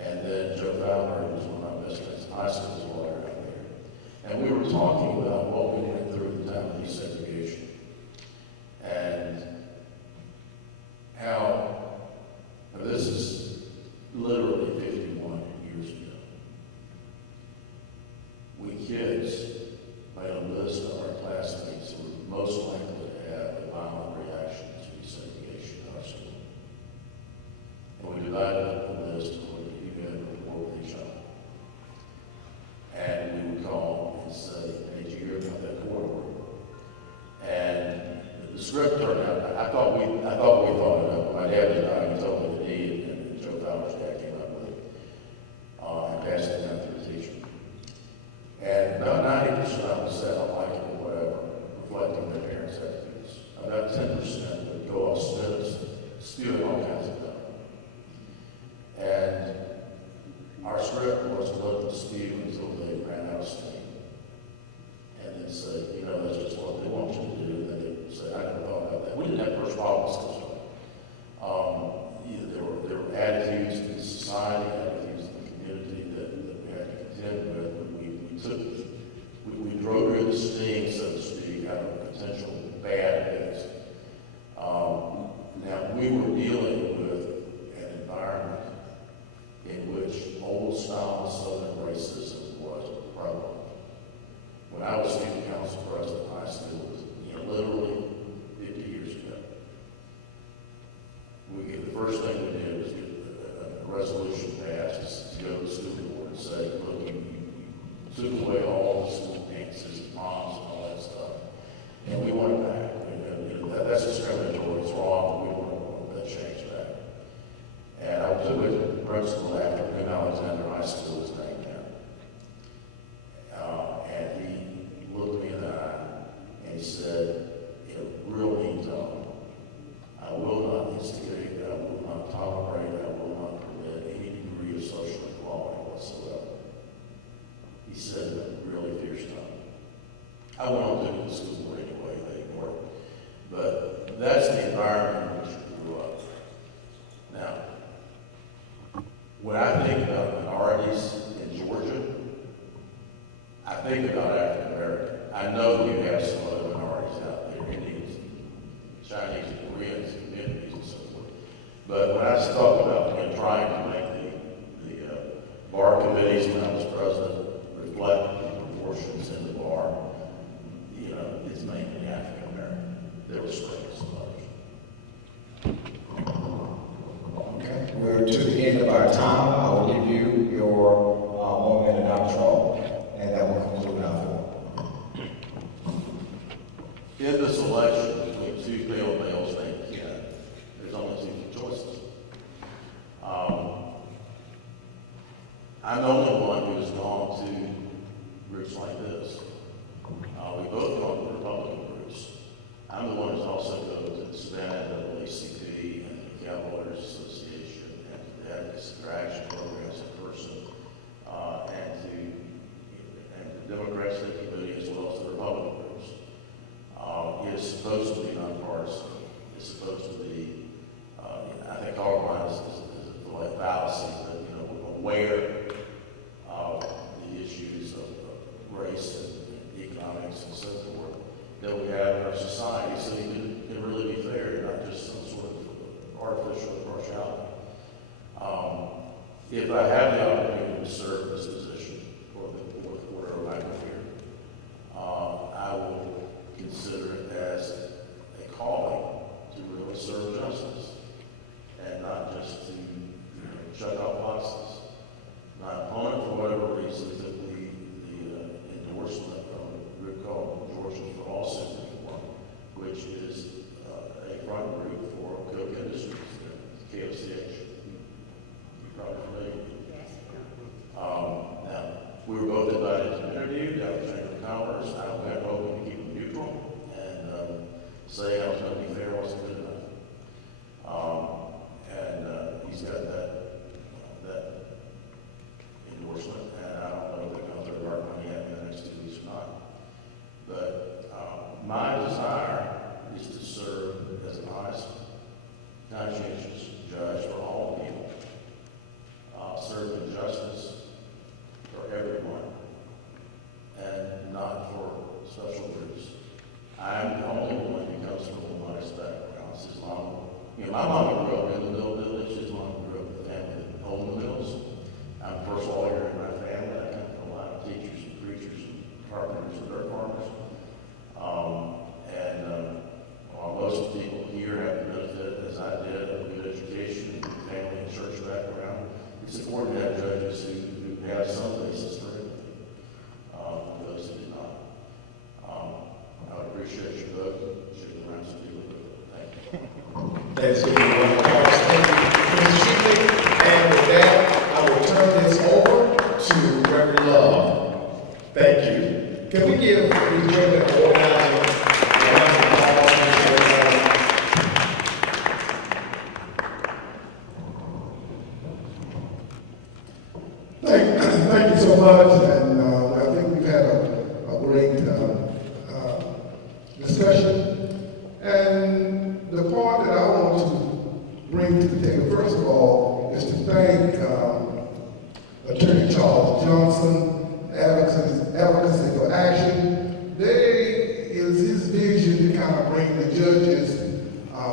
And then Joe Fowler, who was one of my best friends in high school, was a lawyer out there. And we were talking about what we went through at the time of desegregation. And how, this is literally 51 years ago. We kids made a list of our classmates who were most likely to have a violent reaction to desegregation in our school. And we divided up the list according to who had report with each other. And we would call and say, hey, did you hear about that court order? And the script turned out, I thought we thought it up. My dad was dying, he told me that he and Joe Fowler's dad came up with it. And passed it down to the teacher. And about 90% of them said, I like it or whatever, reflecting their parents' attitudes. About 10% would go off stealing all kinds of stuff. And our script was to let them steal until they ran out of steam. And then say, that's just what they want you to do. And then they would say, I never thought about that. We didn't have first policies. There were attitudes in society, attitudes in the community that we had to contend with. We drove rid of the steam, so to speak, out of potential bad events. Now, we were dealing with an environment in which old-style Southern racism was prevalent. When I was student council president of high school, it was literally 50 years ago. The first thing we did was get a resolution passed to go to the school board and say, look, you took away all the school dances and moms and all that stuff. And we want it back. That's discriminatory, it's wrong, we want that change back. And I took it to the principal after Alexander High School was named there. And he looked me in the eye and he said, real mean tone, I will not instigate, I will not tolerate, I will not permit any degree of social equality whatsoever. He said it in a really fierce tone. I went on to the school board anyway, they ignored it. But that's the environment in which we grew up. Now, when I think about minorities in Georgia, I think about African American. I know you have some other minorities out there, Indians, Chinese, Koreans, communities, and so forth. But when I talk about trying to make the bar committees when I was president reflect the proportions in the bar, it's mainly African American. There were sprinkles of others. Okay, we're to the end of our time. I will give you your 1 minute outro, and that will conclude our forum. In this election between two pale males named Ken, there's only two choices. I'm the only one who has gone to groups like this. We both gone to Republican groups. I'm the one who's also go to the Savannah NAACP and the Capital Lawyers Association and to the Advocacy for Action programs in person, and the Democrat State Committee as well as the Republican groups. It's supposed to be nonpartisan. It's supposed to be, I think our line is a fallacy that, we're aware of the issues of race and economics and so forth that we have in our society, so you can really be fair, not just some sort of artificial impartiality. If I have the opportunity to serve this position for the fourth quarter of my career, I will consider it as a calling to really serve justice and not just to check off boxes. My opponent, for whatever reason, took the endorsement from a group called Georgians for Lawsuit Reform, which is a front group for Coke Industries, KOCH. You're probably familiar with it. Now, we were both invited to an interview down at the Chamber of Commerce. I went hoping to keep it neutral and say I was going to be fair wasn't good enough. He's got that endorsement, and I don't know if they're going to throw dark money at me in the next 2 weeks or not. But my desire is to serve as an honest, conscientious judge for all people, serving justice for everyone, and not for special groups. I'm the only one who comes from a modest background. His mom, my mom grew up in the Mill Village. His mom grew up in a family that owned the mills. I'm the first lawyer in my family. I come from a lot of teachers and preachers and carpenters and dirt farmers. While most people here have the benefit, as I did, of a good education and family and church background, it's important to have judges who have some basis for it. Those who do not. I would appreciate your vote. Shaking around some people. Thank you. Thanks, Mr. Shealy. And with that, I will turn this over to Reverend Love. Thank you. Can we give these women an organizer a round of applause? Thank you so much, and I think we've had a great discussion. And the part that I want to bring to the table, first of all, is to thank Attorney Charles Johnson, Advocacy for Action. Is his vision to kind of bring the judges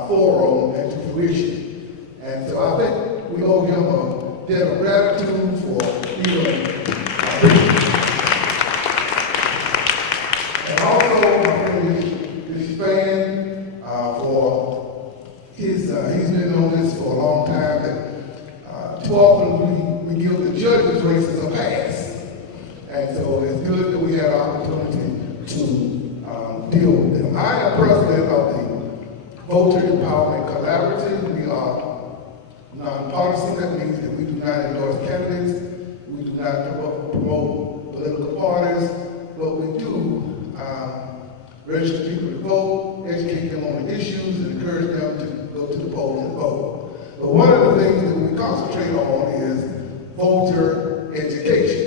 forum into fruition. And so I think we owe him a debt of gratitude for even and also his fan for his he's been on this for a long time, and too often we give the judges races a pass. And so it's good that we have opportunity to deal with them. I am president of the Voter Empowerment Collaborative. We are nonpartisan. That means that we do not endorse candidates. We do not promote political parties, but we do register people to vote, educate them on the issues, and encourage them to go to the polls and vote. But one of the things that we concentrate on is voter education.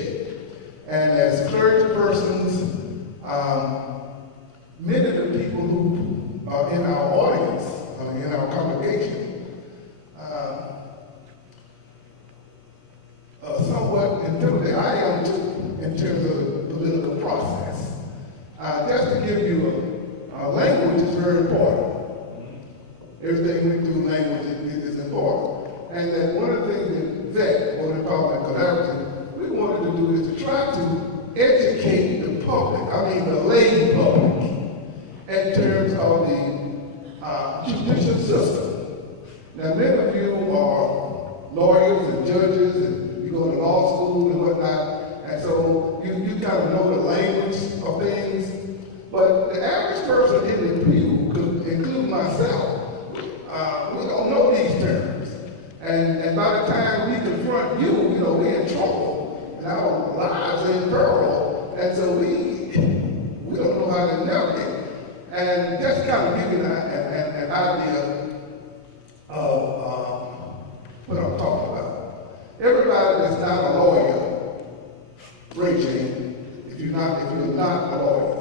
And as clergy persons, many of the people who are in our audience, in our congregation, somewhat intimidated. I am too, in terms of the political process. Just to give you language is very important. Everything we do, language is important. And that one of the things that VET, Voter Empowerment Collaborative, we wanted to do is to try to educate the public, the lay public, in terms of the judicial system. Now, many of you are lawyers and judges, and you go to law school and whatnot, and so you kind of know the language of things. But the average person in the pew, including myself, we don't know these terms. And by the time we confront you, we're in trouble. And so we don't know how to navigate. And just kind of give you an idea of what I'm talking about. Everybody that's not a lawyer, raise your hand if you're not a lawyer.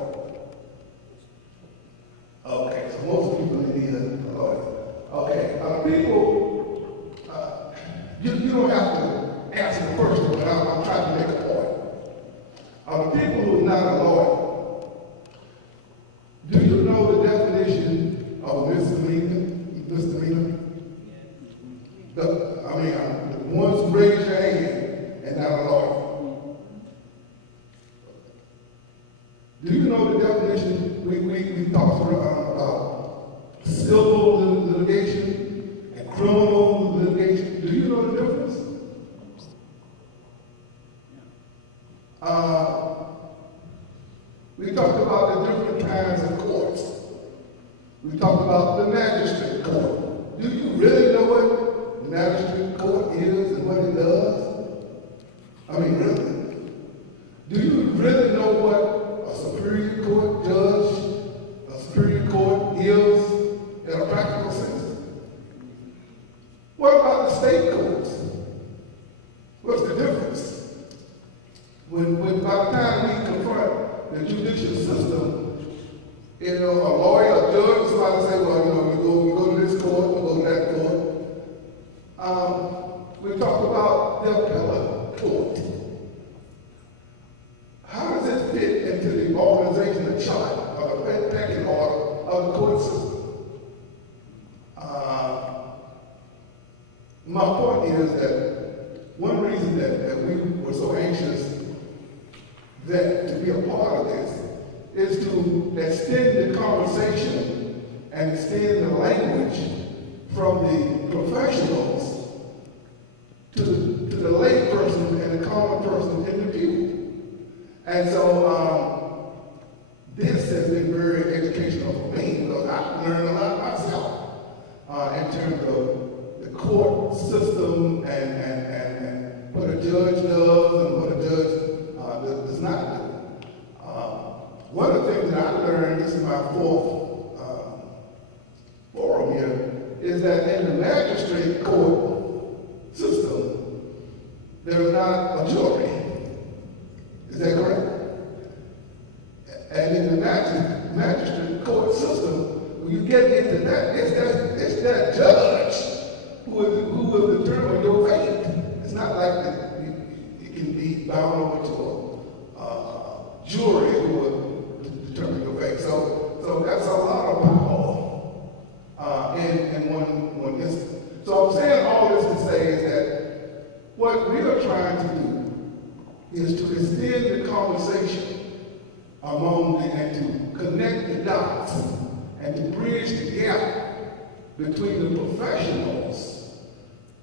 Okay, so most people need a lawyer. Okay, people, you don't have to answer the question, but I'm trying to make a point. The people who are not a lawyer, do you know the definition of a misdemeanor? The ones who raise your hand and not a lawyer. Do you know the definition? We talked about civil litigation and criminal litigation. Do you know the difference? We talked about the different kinds of courts. We talked about the magistrate court. Do you really know what the magistrate court is and what it does? I mean, really? Do you really know what a superior court judge, a superior court is in a practical sense? What about the state courts? What's the difference? When by the time we confront the judicial system, a lawyer, a judge, somebody say, well, we go to this court, we go to that court. We talk about the appellate court. How does it fit into the organizational chart of the pecking order of the court system? My point is that one reason that we were so anxious that to be a part of this is to extend the conversation and extend the language from the professionals to the lay person and the common person in the pew. And so this has been very educational for me because I've learned a lot myself in terms of the court system and what a judge does and what a judge does not do. One of the things that I learned, this is my fourth forum here, is that in the magistrate court system, there is not a jury. Is that correct? And in the magistrate court system, when you get into that, it's that judge who will determine your fate. It's not like it can be bound over to a jury who will determine your fate. So that's a lot of power in one instance. So I'm saying all this to say is that what we are trying to do is to extend the conversation and to connect the dots and to bridge the gap between the professionals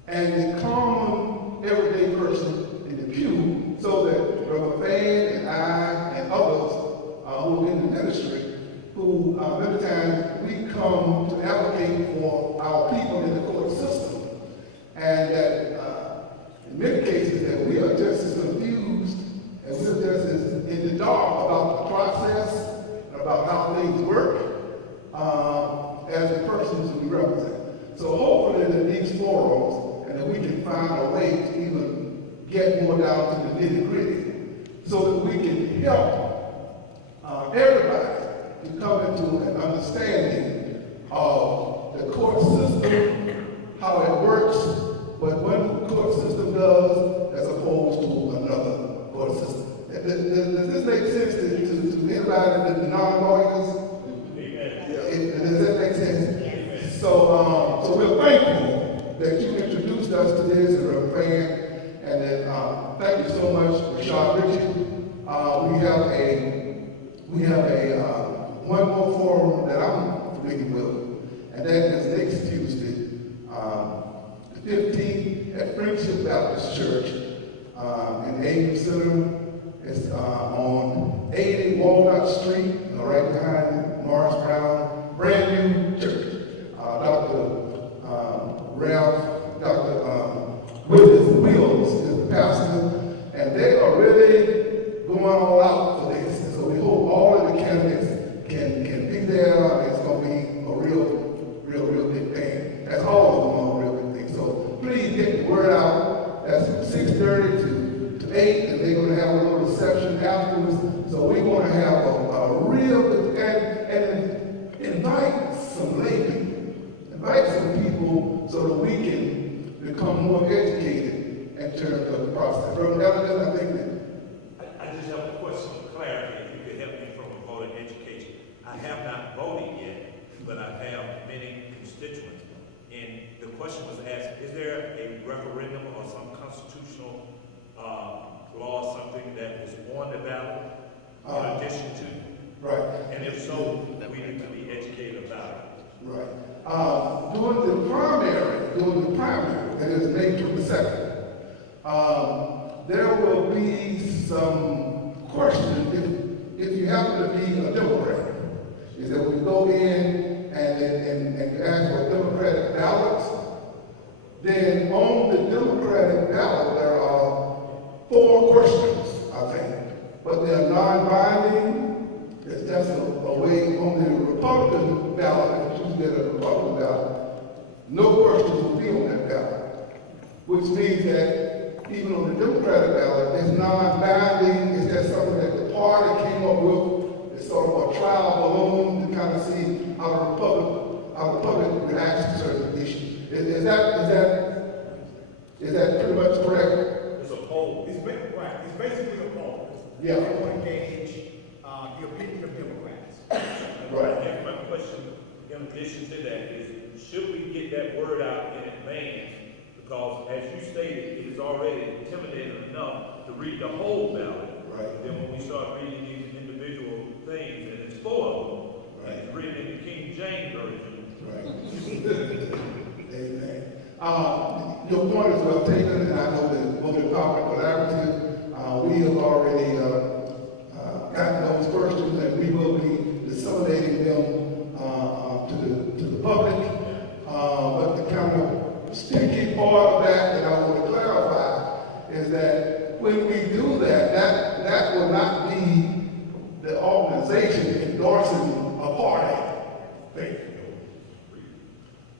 and the common everyday person in the pew so that Brother Fan and I and others who are in the ministry, who many times we come to advocate for our people in the court system, and that in many cases that we are just as confused and we're just as in the dark about the process, about how things work, as the persons we represent. So hopefully that these forums, and that we can find a way to even get more down to the nitty-gritty, so that we can help everybody to come into an understanding of the court system, how it works, what one court system does as opposed to another court system. Does this make sense to anybody, the non-lawyers? Does that make sense? So we're thankful that you introduced us to this, and Reverend Fan, and then thank you so much, Rashad Richard. We have a one more forum that I'm familiar with, and that is next Tuesday, the 15th at Friendship Baptist Church in Ames Center. It's on 80 Walnut Street, right behind Morris Brown, brand new church. Dr. Willis is the pastor, and they are really going all out for this. reception afterwards. So we want to have a real, and invite some lay people, invite some people so that we can become more educated in terms of the process. Reverend Ellis, I think that I just have a question of clarity, if you could help me from a voting education. I have not voted yet, but I have many constituents. And the question was asked, is there a referendum or some constitutional law, something that is on the ballot in addition to? Right. And if so, we need to be educated about it. right. During the primary, that is May 22nd, there will be some question if you happen to be a Democrat, is that we go in and ask for Democratic ballots. Then on the Democratic ballot, there are 4 questions, I think, but they're non-binding. That's a way on the Republican ballot, if you get a Republican ballot, no questions will be on that ballot, which means that even on the Democratic ballot, it's non-binding. It's just something that the party came up with. It's sort of a trial balloon to kind of see how the public reacts to certain issues. Is that pretty much correct? It's a poll. It's basically a poll. Yeah. They want to gauge the opinion of Democrats. Right. And my question, in addition to that, is should we get that word out in advance? Because as you stated, it is already intimidating enough to read the whole ballot. Right. Then when we start reading these individual things, and it's 4 of them, and it's written in the King James Version. Right. Amen. Your point is well taken, and I know that both Department Collaborative, we have already gotten those questions, and we will be disseminating them to the public. But the kind of sticky part of that I want to clarify is that when we do that will not be the organization endorsing a party. Thank you.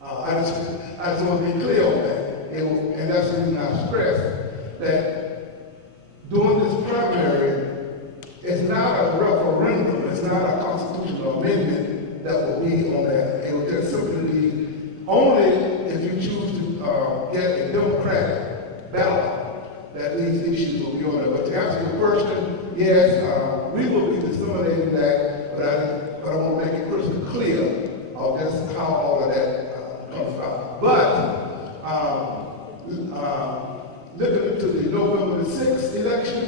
I just want to be clear on that. And that's the reason I stress that during this primary, it's not a referendum, it's not a constitutional amendment that will be on that. It will just simply be only if you choose to get a Democratic ballot that these issues will be on there. But to answer your question, yes, we will be disseminating that, but I want to make it crystal clear of just how all of that comes about. But looking into the November the 6th election,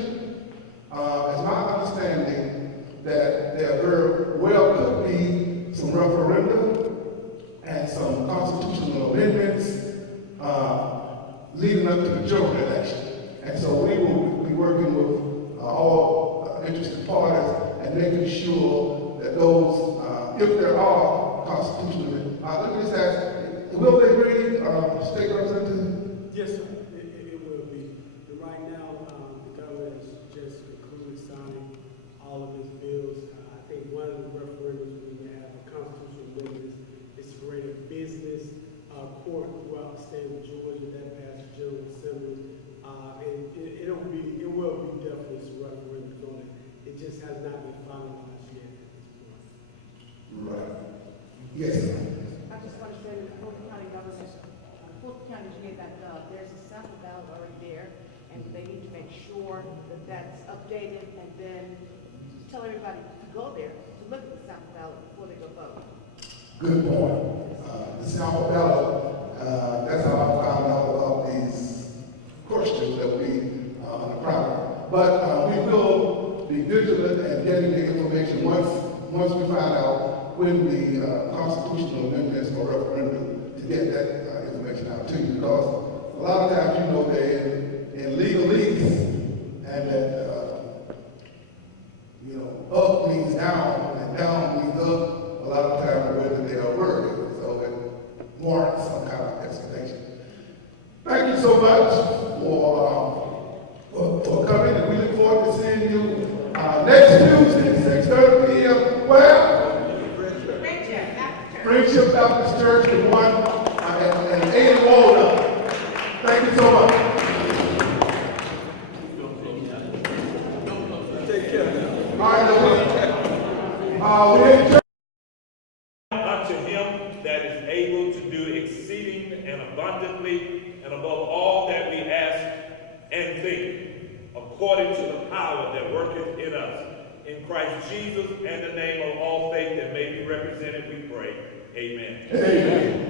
it's my understanding that there very well could be some referendum and some constitutional amendments leading up to the general election. And so we will be working with all interested parties and making sure that those, if there are constitutional amendments, let me just ask, will they read State Representative? Yes, sir. It will be. But right now, the governor has just concluded signing all of his bills. I think one of the referendums we have, a constitutional amendment, is to create a business court throughout the state of Georgia that passed the General Assembly. And it will be definitely some referendums on it. It just has not been finalized yet at this point. Right. Yes. I just want to say that Fulton County government, Fulton County engineer, that there's a sample ballot already there, and they need to make sure that that's updated, and then tell everybody to go there to look at the sample ballot before they go vote. Good point. The sample ballot, that's how I found out about these questions that we on the primary. But we will be vigilant and getting the information once we find out when the constitutional amendments or referendum to get that information out to you. Because a lot of times, you know, they're in legalese, and that, up means down, and down means up. A lot of times, whether they are worded, so it warrants some kind of explanation. Thank you so much for coming, and we look forward to seeing you next Tuesday, 6:30 p.m. Where? Friendship Baptist Church, the one at 80 Walnut. Thank you so much. abundantly and above all that we ask and think, according to the power that worketh in us. In Christ Jesus, and the name of all faith that may be represented, we pray. Amen. Amen.